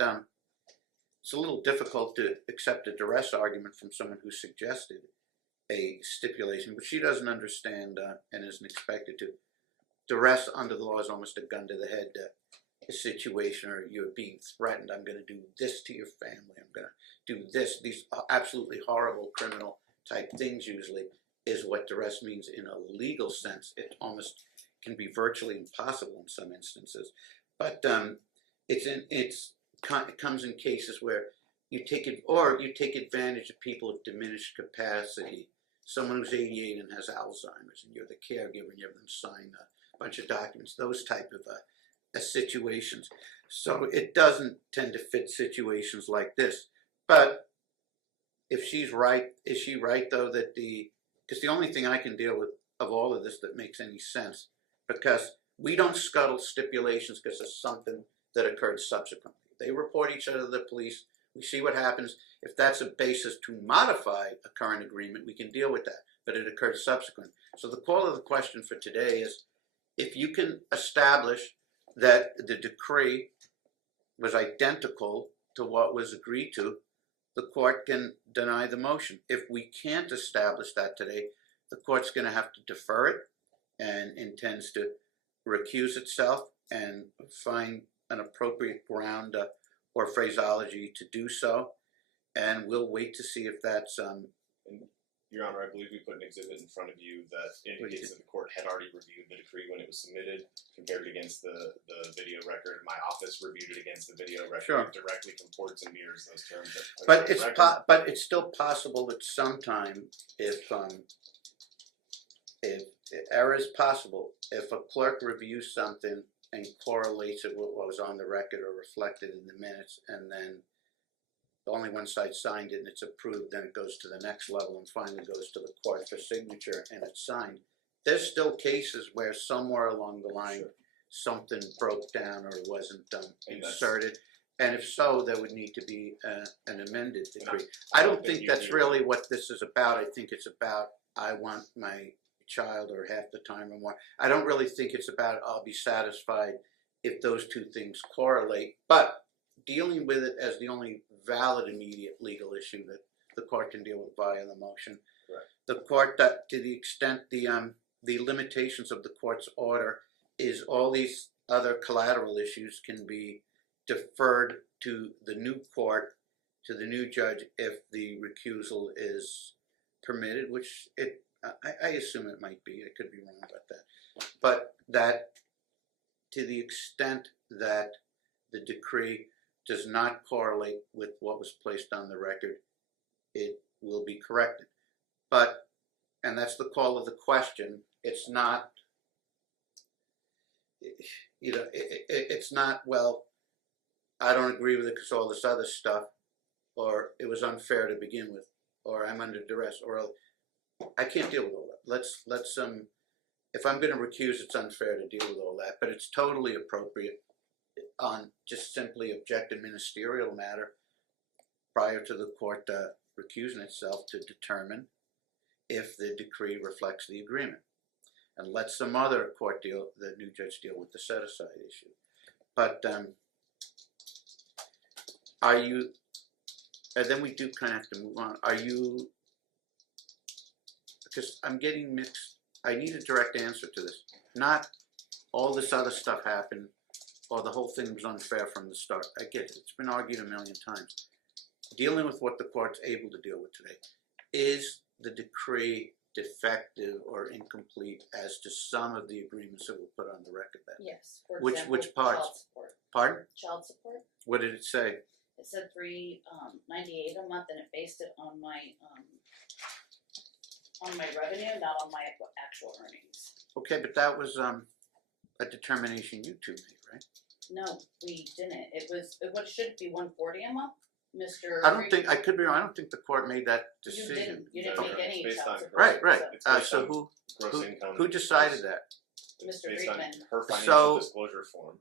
it's a little difficult to accept a duress argument from someone who suggested a stipulation, but she doesn't understand and isn't expected to. Duress under the law is almost a gun to the head a situation, or you're being threatened. I'm going to do this to your family. I'm going to do this. These absolutely horrible criminal type things usually is what duress means in a legal sense. It almost can be virtually impossible in some instances. But it comes in cases where you take advantage of people of diminished capacity. Someone who's 88 and has Alzheimer's, and you're the caregiver, and you have them sign a bunch of documents. Those type of situations. So it doesn't tend to fit situations like this. But if she's right, is she right though that because the only thing I can deal with of all of this that makes any sense, because we don't scuttle stipulations because of something that occurred subsequently. They report each other to the police. We see what happens. If that's a basis to modify a current agreement, we can deal with that. But it occurred subsequent. So the call of the question for today is, if you can establish that the decree was identical to what was agreed to, the court can deny the motion. If we can't establish that today, the court's going to have to defer it and intends to recuse itself and find an appropriate ground or phraseology to do so. And we'll wait to see if that's Your Honor, I believe we put an exhibit in front of you that indicates that the court had already reviewed the decree when it was submitted, compared it against the video record. My office reviewed it against the video record. Sure. It directly comports and mirrors those terms. But it's still possible that sometime, if error is possible, if a clerk reviews something and correlates it with what was on the record or reflected in the minutes, and then only one side signed it and it's approved, then it goes to the next level and finally goes to the court for signature and it's signed. There's still cases where somewhere along the line something broke down or wasn't inserted. And if so, there would need to be an amended decree. I don't think that's really what this is about. I think it's about, I want my child or half the time or more. I don't really think it's about, I'll be satisfied if those two things correlate. But dealing with it as the only valid immediate legal issue that the court can deal with via the motion. Right. The court, to the extent the limitations of the court's order is all these other collateral issues can be deferred to the new court, to the new judge, if the recusal is permitted, which I assume it might be. I could be wrong about that. But that to the extent that the decree does not correlate with what was placed on the record, it will be corrected. But, and that's the call of the question, it's not, it's not, well, I don't agree with it because all this other stuff, or it was unfair to begin with, or I'm under duress, or I can't deal with all that. Let's if I'm going to recuse, it's unfair to deal with all that, but it's totally appropriate on just simply objective ministerial matter prior to the court recusing itself to determine if the decree reflects the agreement, and let some other court deal, the new judge deal with the set-aside issue. But are you, and then we do kind of have to move on, are you, because I'm getting mixed, I need a direct answer to this. Not all this other stuff happened, or the whole thing was unfair from the start. I get it, it's been argued a million times. Dealing with what the court's able to deal with today, is the decree defective or incomplete as to some of the agreements that were put on the record then? Yes. For Which example, parts? Child support. Pardon? Child support. What did it say? It said $398 a month, and it based it on my revenue, not on my actual earnings. Okay, but that was a determination you two made, right? No, we didn't. It was, what should be $140 a month, Mr. I don't think, I could be wrong, I don't think the court made that You decision. didn't make any Based child on support. Right. It's based So on gross income. who decided that? It's Mr. based on Friedman. her financial So- disclosure form.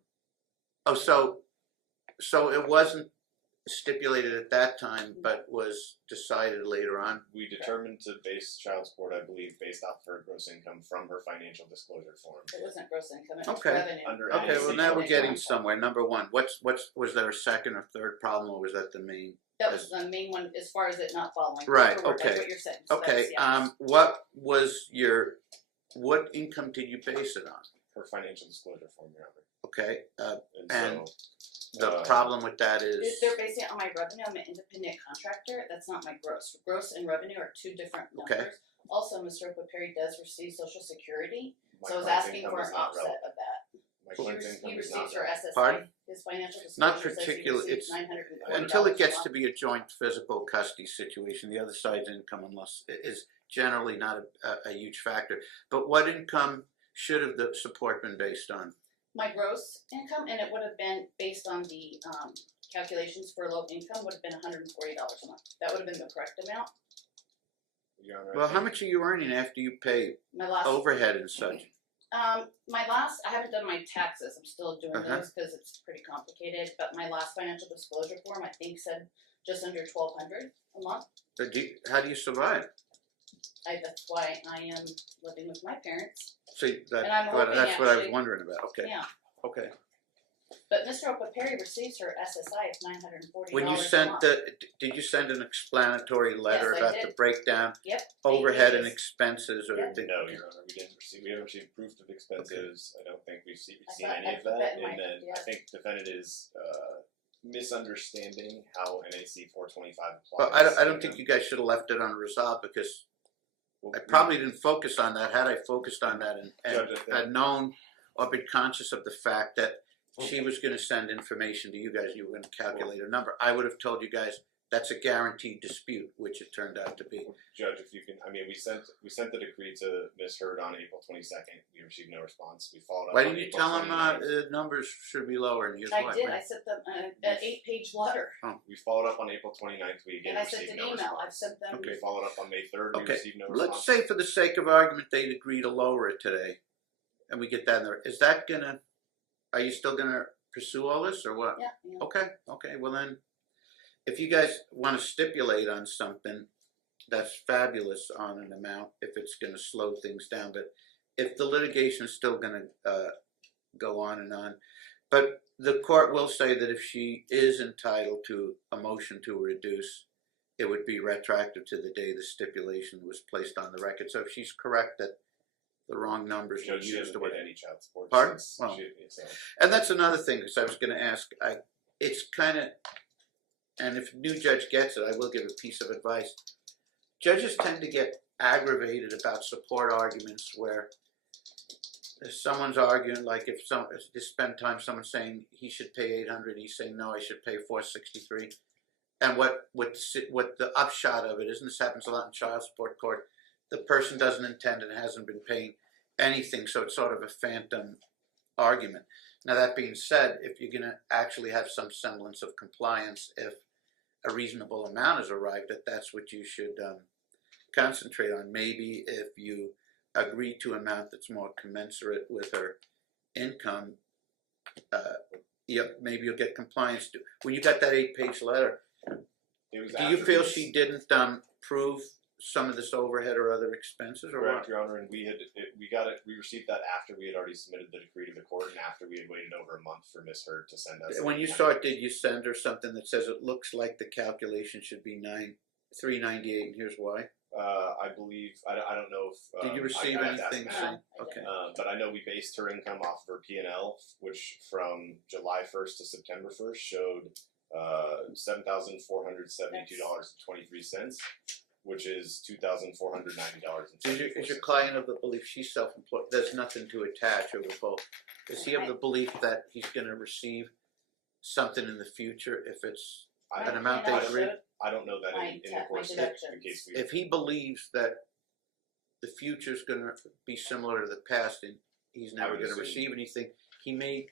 Oh, so it wasn't stipulated at that time, but was decided later on? We determined to base child support, I believe, based off her gross income from her financial disclosure form. It wasn't gross income, it was Okay. revenue. Under Okay, well NAC now we're 24. getting somewhere. Number one, was there a second or third problem, or was that the main? That was the main one, as far as it not following. Right, paperwork, like okay. what you're saying. So Okay, that's, what income did you base it on? Her financial disclosure form, Your Honor. Okay, And so, the problem with that is, They're basing it on my revenue. I'm an independent contractor. That's not my gross. Gross and revenue are two different numbers. Okay. Also, Mr. Perry does receive Social Security, my so I was client's asking income for is an not offset relevant. of that. My client's income He is not receives her relevant. SSI. Pardon? His financial disclosure Not says he particular- receives it's- $940 until it gets a to month. be a joint physical custody situation, the other side's income is generally not a huge factor. But what income should have the support been based on? My gross income, and it would have been based on the calculations for low income, would have been $140 a month. That would have been the correct amount. Your Honor, I Well, how think- much are you earning after you pay My last overhead and such? I haven't done my taxes. I'm still doing those because it's pretty complicated. But my last financial disclosure form, I think, said just under $1,200 a month. How do you survive? That's why I am living with my parents. See, And I'm hoping that's what I was actually- wondering about. Okay, Yeah. okay. But Mr. Opa Perry receives her SSI of $940 When you a sent month. did you send an explanatory letter Yes, I about did. the breakdown, Yep. overhead and pages. expenses, or Yep. did, No, Your Honor, we haven't received proof of expenses. I don't think we've seen I thought any I of put that. that in my- And then I yeah. think defendant is misunderstanding how NAC 425 well, applies. I don't think you guys should have left it unresolved, because Well, I probably didn't focus on that. Had I focused on that and Judge, I think- had known or been conscious of the fact that she was going to send information to you guys, you were going to calculate a number, I would have told you guys that's a guaranteed dispute, which it turned out to be. Judge, if you can, I mean, we sent the decree to Ms. Hurd on April 22nd. We received no response. We followed up. Why on didn't you April tell them 29th. the numbers should be lower? And here's I why. did. I sent them an 8-page letter, We followed up on April 29th. We again and I sent received an no email. I've response. sent them. Okay. We followed up on May 3rd. We Okay, received no response. let's say for the sake of argument they'd agree to lower it today, and we get that in there. Is that gonna? Are you still gonna pursue all this, or what? Yeah. Yeah. Okay. Well then, if you guys want to stipulate on something, that's fabulous on an amount if it's going to slow things down. But if the litigation is still going to go on and on, but the court will say that if she is entitled to a motion to reduce, it would be retroactive to the day the stipulation was placed on the record. So if she's correct that the wrong numbers were Judge, she used, hasn't paid any child support. Pardon? Since Well, so. and that's another thing, because I was going to ask. It's kind of, and if a new judge gets it, I will give a piece of advice. Judges tend to get aggravated about support arguments where someone's arguing, like if you spend time, someone's saying he should pay $800, he's saying no, I should pay $463. And what the upshot of it is, and this happens a lot in child support court, the person doesn't intend and hasn't been paying anything, so it's sort of a phantom argument. Now that being said, if you're going to actually have some semblance of compliance, if a reasonable amount is arrived at, that's what you should concentrate on. Maybe if you agree to an amount that's more commensurate with her income, maybe you'll get compliance. When you got that 8-page letter, It was do you after feel this- she didn't prove some of this overhead or other expenses, or Correct, what? Your Honor, and we received that after we had already submitted the decree to the court and after we had waited over a month for Ms. Hurd to send us. When you saw it, did you send her something that says it looks like the calculation should be $398, and here's why? I believe, I don't know if. Did you receive I have to ask anything Matt. saying? I Okay. But I know we based her income off of her P&L, which from July 1st to September 1st showed $7,472.23, which is $2,490. Is your client of the belief she's self-employed? There's nothing to attach or withhold. Is he of the belief that he's going to receive something in the future if it's an amount they agree? I don't know that My in the ta- my course of deductions. the case we. If he believes that the future is going to be similar to the past and he's never would going to assume. receive anything, he may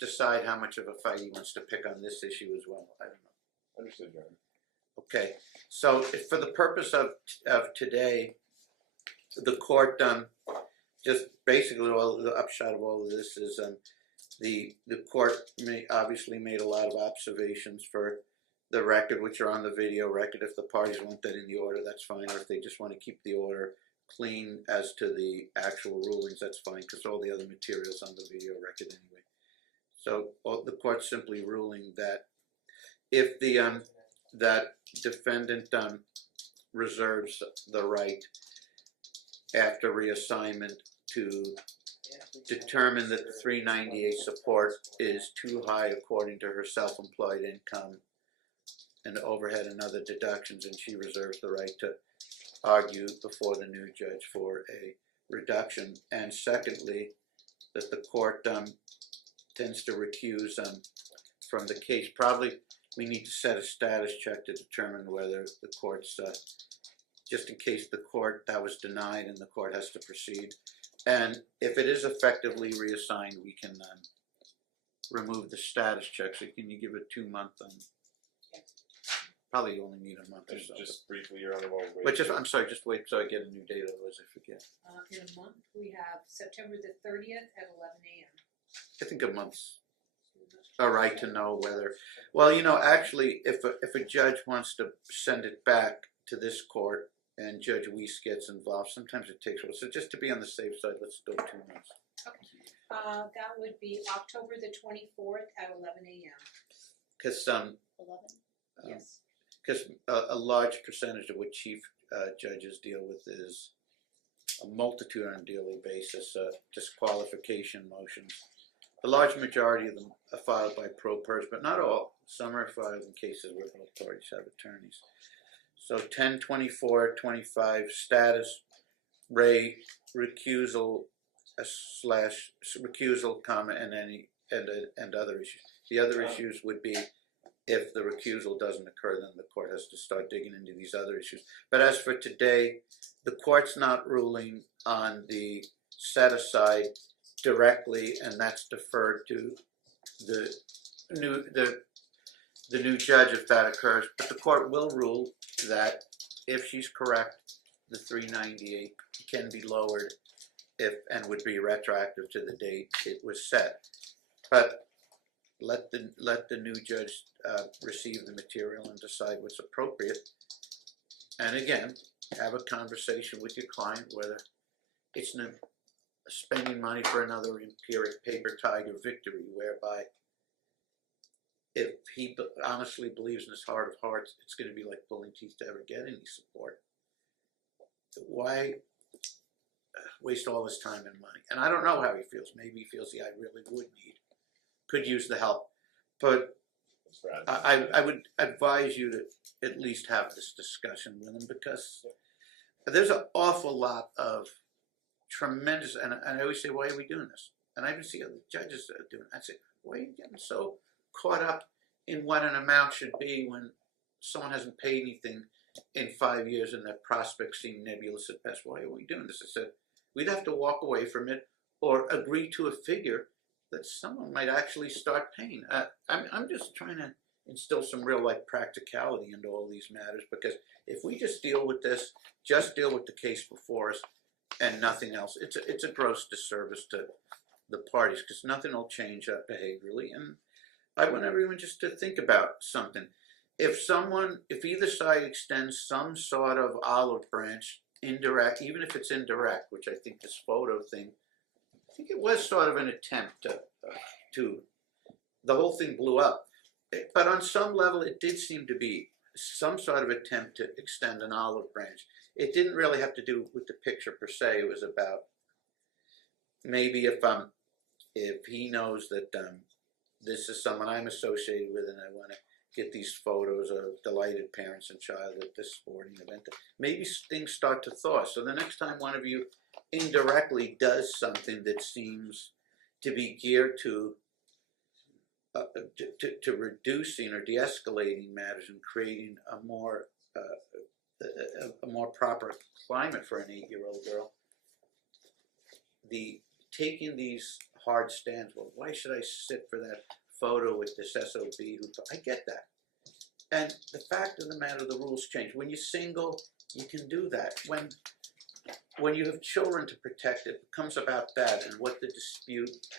decide how much of a fight he wants to pick on this issue as well. I don't know. Understood, Your Honor. Okay, so for the purpose of today, the court just basically the upshot of all of this is the court obviously made a lot of observations for the record, which are on the video record. If the parties want that in the order, that's fine. Or if they just want to keep the order clean as to the actual rulings, that's fine, because all the other materials on the video record anyway. So the court's simply ruling that if the that defendant reserves the right after reassignment to determine that the 398 support is too high according to her self-employed income and overhead and other deductions, and she reserves the right to argue before the new judge for a reduction. And secondly, that the court tends to recuse from the case. Probably we need to set a status check to determine whether the court's, just in case the court that was denied and the court has to proceed. And if it is effectively reassigned, we can remove the status check. So can you give it 2 months? Probably only need a month or so. Just briefly, Your Honor, while we're But waiting. I'm sorry, just wait so I get a new date, otherwise I forget. In a month, we have September the 30th at 11 a.m. I think a month's all right to know whether, well, actually, if a judge wants to send it back to this court and Judge Weiss gets involved, sometimes it takes a while. So just to be on the safe side, let's go 2 months. That would be October the 24th at 11 a.m. Because 11. Yes. because a large percentage of what chief judges deal with is a multitude on a daily basis, disqualification motions. The large majority of them are filed by pro pers, but not all. Some are filed in cases where both parties have attorneys. So 10, 24, 25, status, Ray, recusal, slash recusal, comma, and other issues. The other issues would be if the recusal doesn't occur, then the court has to start digging into these other issues. But as for today, the court's not ruling on the set aside directly, and that's deferred to the new judge if that occurs. But the court will rule that if she's correct, the 398 can be lowered and would be retroactive to the date it was set. But let the new judge receive the material and decide what's appropriate. And again, have a conversation with your client whether it's spending money for another empiric paper tiger victory, whereby if he honestly believes in his heart of hearts it's going to be like pulling teeth to ever get any support. Why waste all his time and money? And I don't know how he feels. Maybe he feels, yeah, I really could use the help. But I would advise you to at least have this discussion with him, because there's an awful lot of tremendous, and I always say, why are we doing this? And I even see other judges doing it. I say, why are you getting so caught up in what an amount should be when someone hasn't paid anything in 5 years and their prospects seem nebulous at best? Why are we doing this? I said, we'd have to walk away from it or agree to a figure that someone might actually start paying. I'm just trying to instill some real life practicality into all these matters, because if we just deal with this, just deal with the case before us and nothing else, it's a gross disservice to the parties, because nothing will change behaviorally. And I want everyone just to think about something. If either side extends some sort of olive branch, indirect, even if it's indirect, which I think this photo thing, I think it was sort of an attempt to the whole thing blew up. But on some level, it did seem to be some sort of attempt to extend an olive branch. It didn't really have to do with the picture per se. It was about maybe if he knows that this is someone I'm associated with and I want to get these photos of delighted parents and child at this sporting event, maybe things start to thaw. So the next time one of you indirectly does something that seems to be geared to reducing or de-escalating matters and creating a more proper climate for an 8-year-old girl, taking these hard stands, well, why should I sit for that photo with this SOB I get that. And the fact of the matter, the rules change. When you're single, you can do that. When you have children to protect, it becomes about that and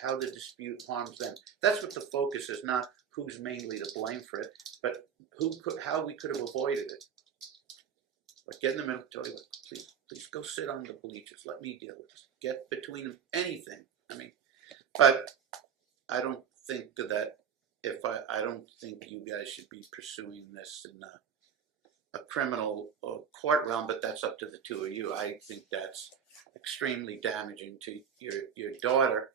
how the dispute harms them. That's what the focus is, not who's mainly to blame for it, but how we could have avoided it. But get in the middle, tell you what, please go sit on the bleachers. Let me deal with this. Get between them, anything. But I don't think that I don't think you guys should be pursuing this in a criminal court realm, but that's up to the two of you. I think that's extremely damaging to your daughter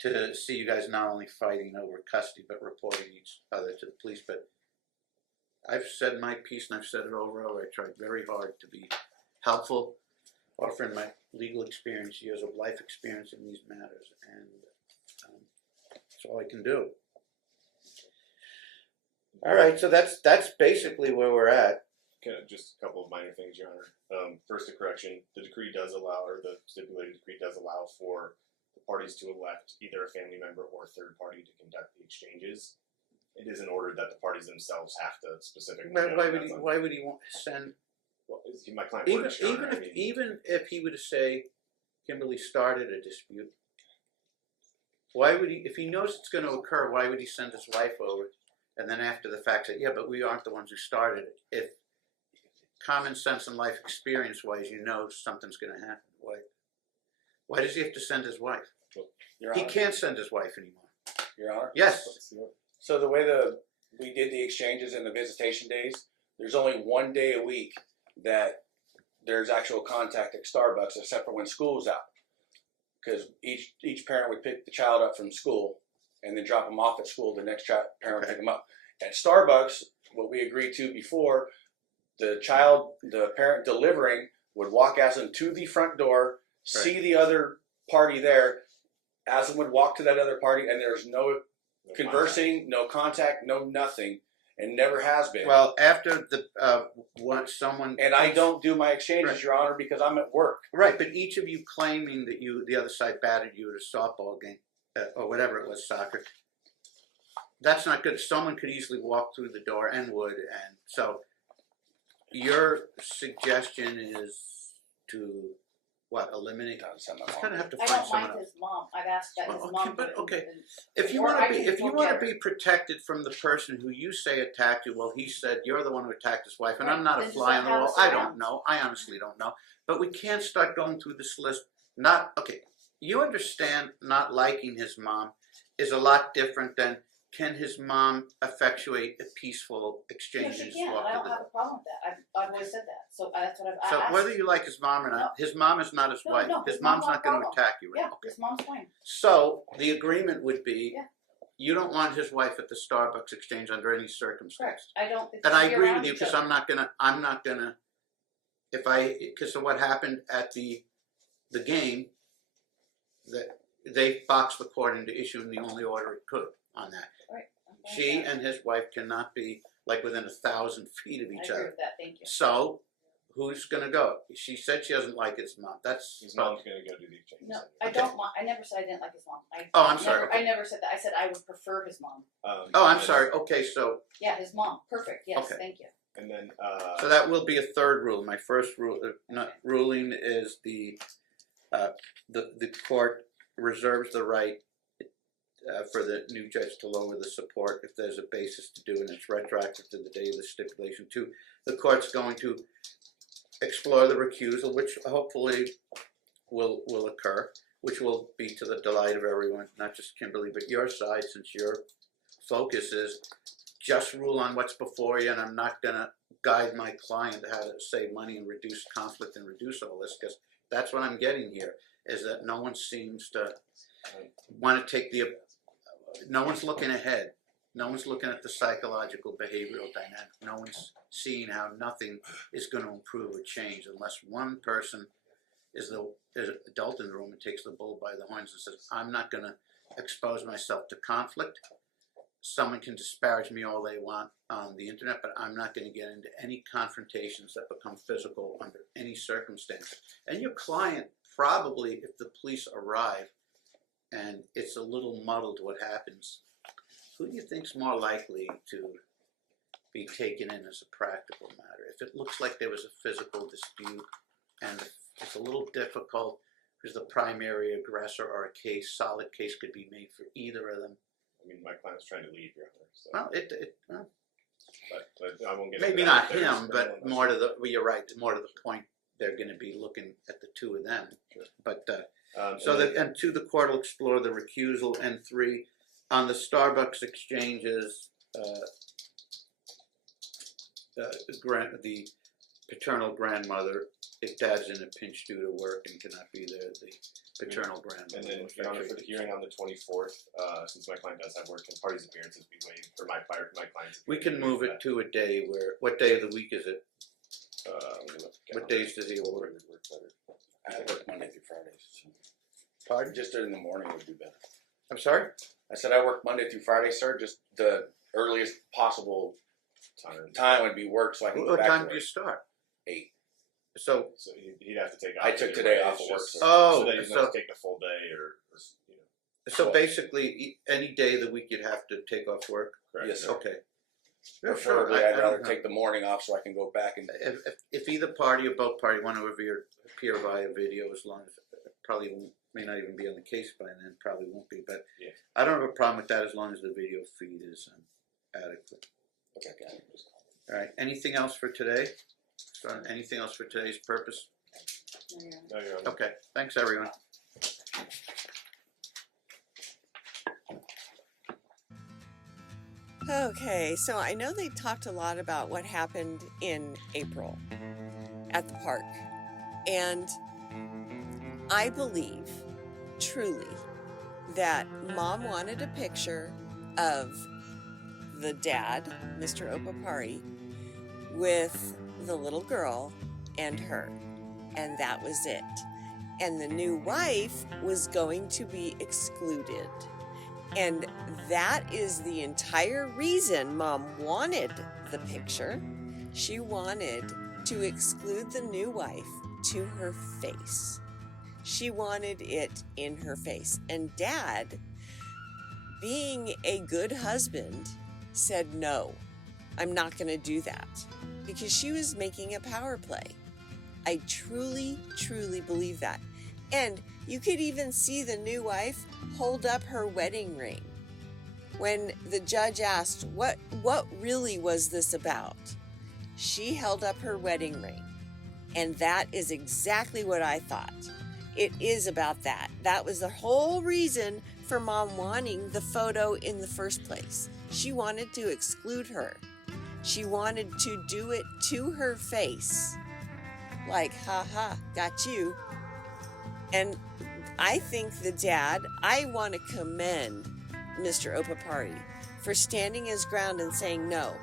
to see you guys not only fighting over custody, but reporting each other to the police. But I've said my piece, and I've said it over and over. I tried very hard to be helpful, offering my legal experience, years of life experience in these matters, and that's all I can do. All right, so that's basically where we're at. Just a couple of minor things, Your Honor. First, a correction: the decree does allow, or the stipulated decree does allow for the parties to elect either a family member or a third party to conduct the exchanges. It isn't ordered that the parties themselves have to specifically. Why would he want to send? Well, my client even if he were to say Kimberly started a dispute, why would he? If he knows it's going to occur, why would he send his wife over? And then after the fact say, yeah, but we aren't the ones who started it. If common sense and life experience wise, you know something's going to happen. Why does he have to send his wife? Your He Honor? can't send his wife anymore. Your Honor? Yes. So the way we did the exchanges and the visitation days, there's only 1 day a week that there's actual contact at Starbucks, except for when school's out. Because each parent would pick the child up from school and then drop them off at school. The next parent would pick them up. At Starbucks, what we agreed to before, the parent delivering would walk Aslan to the front door, see the other party there. Aslan would walk to that other party, and there's no conversing, no contact, no nothing, and never has been. Well, after someone and I don't do my exchanges, Right. Your Honor, because I'm at work. Right, but each of you claiming that the other side battered you at a softball game or whatever it was, soccer. That's not good. Someone could easily walk through the door and would, and so your suggestion is to eliminate? It's gonna have to I find don't someone mind else. his mom. I've asked that his Well, mom. okay, but would- okay. would- If you or want I to be, can if you go want get to her. be protected from the person who you say attacked you, well, he said you're the one who attacked his wife, and Right, I'm not a then just fly don't on the have wall. us I don't around. know. I honestly don't know. But we can't start going through this list. Not okay. You understand? Not liking his mom is a lot different than can his mom effectuate a peaceful exchange Yes, and she can. walk I to don't the have a problem with that. I've always said that. So that's what I've So asked. whether you like his mom or not, his mom is not his No, wife. no, His his mom's mom's not going to not a attack you, right? Yeah, Okay. his mom's fine. So the agreement would be, Yeah. you don't want his wife at the Starbucks exchange under any circumstance. Correct. I don't. And I be agree around with you each because other. I'm not gonna, because of what happened at the game, that they boxed the court into issuing the only order it could on that. Right. I'm fine She with that. and his wife cannot be like within 1,000 feet of I each agree other. with that. Thank you. So who's gonna go? She said she doesn't like his mom. That's His mom's gonna go do the exchange. No, I don't want. I never said I didn't like his mom. Oh, I'm sorry. I never said that. I said I would prefer his mom. Oh, I'm sorry. Okay, so Yeah, his mom. Perfect. Yes. Okay. Thank you. And then So that will be a third rule. My first ruling is the court reserves the right for the new judge to lower the support if there's a basis to do, and it's retroactive to the day of the stipulation. Two, the court's going to explore the recusal, which hopefully will occur, which will be to the delight of everyone, not just Kimberly, but your side, since your focus is just rule on what's before you, and I'm not going to guide my client how to save money and reduce conflict and reduce all this, because that's what I'm getting here, is that no one seems to want to take no one's looking ahead. No one's looking at the psychological behavioral dynamic. No one's seeing how nothing is going to improve or change unless one person is the adult in the room and takes the bull by the horns and says, I'm not going to expose myself to conflict. Someone can disparage me all they want on the internet, but I'm not going to get into any confrontations that become physical under any circumstance. And your client probably, if the police arrive and it's a little muddled what happens, who do you think's more likely to be taken in as a practical matter? If it looks like there was a physical dispute and it's a little difficult because the primary aggressor or a solid case could be made for either of them. I mean, my client's trying to leave, Your Honor. So, Well, but I won't get maybe into not that. There's him, but criminal more to the, well, you're right, more to the point, they're going to be looking at the two of them. Sure. But, So and two, the court will explore the recusal, and three, on the Starbucks exchanges, the paternal grandmother, if dad's in a pinch due to work and cannot be there, the paternal grandmother. and then, Your Honor, for the hearing on the 24th, since my client does have work, can parties' appearances be waived for my client's? We can move it to a day where, what day of the week is it? What days does he work? I work Monday through Fridays. So Pardon? just in the morning would be better. I'm sorry? I said I work Monday through Friday, sir. Just the earliest possible time would be work, so I can go What back time to do work. you start? 8. So, So he'd have to take off. I took either today way, off it's of work, just- sir. Oh, so that he doesn't so- have to take the full day or you know. so basically, any day of the week you'd have to take off work? Correct. Yes, sir. Okay. Yeah, sure. Preferably, I I'd rather don't take the morning off so I can go back and. If either party or both party want to appear via video, as long as probably may not even be on the case by then, probably won't be. But Yeah. I don't have a problem with that as long as the video feed is adequate. Okay, got it. All right. Anything else for today? So anything else for today's purpose? No, you're- No, Your Honor. Okay. Thanks, everyone. Okay, so I know they talked a lot about what happened in April at the park. And I believe, truly, that Mom wanted a picture of the dad, Mr. Opapari, with the little girl and her. And that was it. And the new wife was going to be excluded. And that is the entire reason Mom wanted the picture. She wanted to exclude the new wife to her face. She wanted it in her face. And Dad, being a good husband, said, no, I'm not going to do that. Because she was making a power play. I truly, truly believe that. And you could even see the new wife hold up her wedding ring. When the judge asked, what really was this about? She held up her wedding ring. And that is exactly what I thought. It is about that. That was the whole reason for Mom wanting the photo in the first place. She wanted to exclude her. She wanted to do it to her face. Like, ha, got you. And I think the dad, I want to commend Mr. Opapari for standing his ground and saying, no,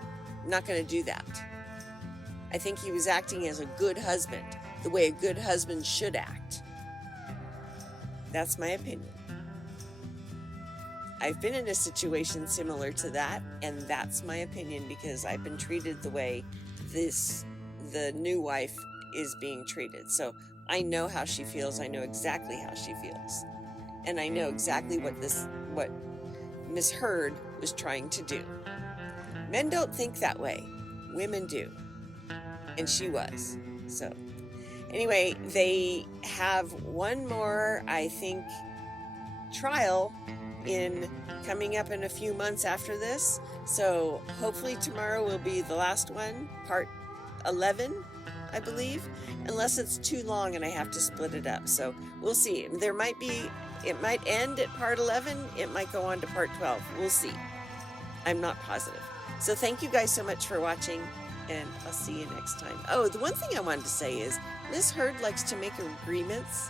I'm not going to do that. I think he was acting as a good husband, the way a good husband should act. That's my opinion. I've been in a situation similar to that, and that's my opinion because I've been treated the way the new wife is being treated. So I know how she feels. I know exactly how she feels. And I know exactly what Miss Heard was trying to do. Men don't think that way. Women do. And she was. So anyway, they have one more, I think, trial coming up in a few months after this. So hopefully tomorrow will be the last one, part 11, I believe, unless it's too long and I have to split it up. So we'll see. It might end at part 11. It might go on to part 12. We'll see. I'm not positive. So thank you guys so much for watching, and I'll see you next time. Oh, the one thing I wanted to say is Miss Heard likes to make agreements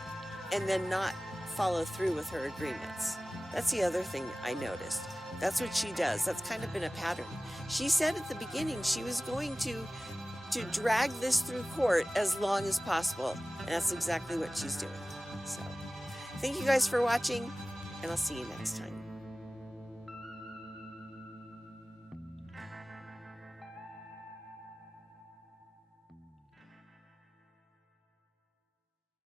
and then not follow through with her agreements. That's the other thing I noticed. That's what she does. That's kind of been a pattern. She said at the beginning she was going to drag this through court as long as possible. And that's exactly what she's doing. So, thank you guys for watching, and I'll see you next time.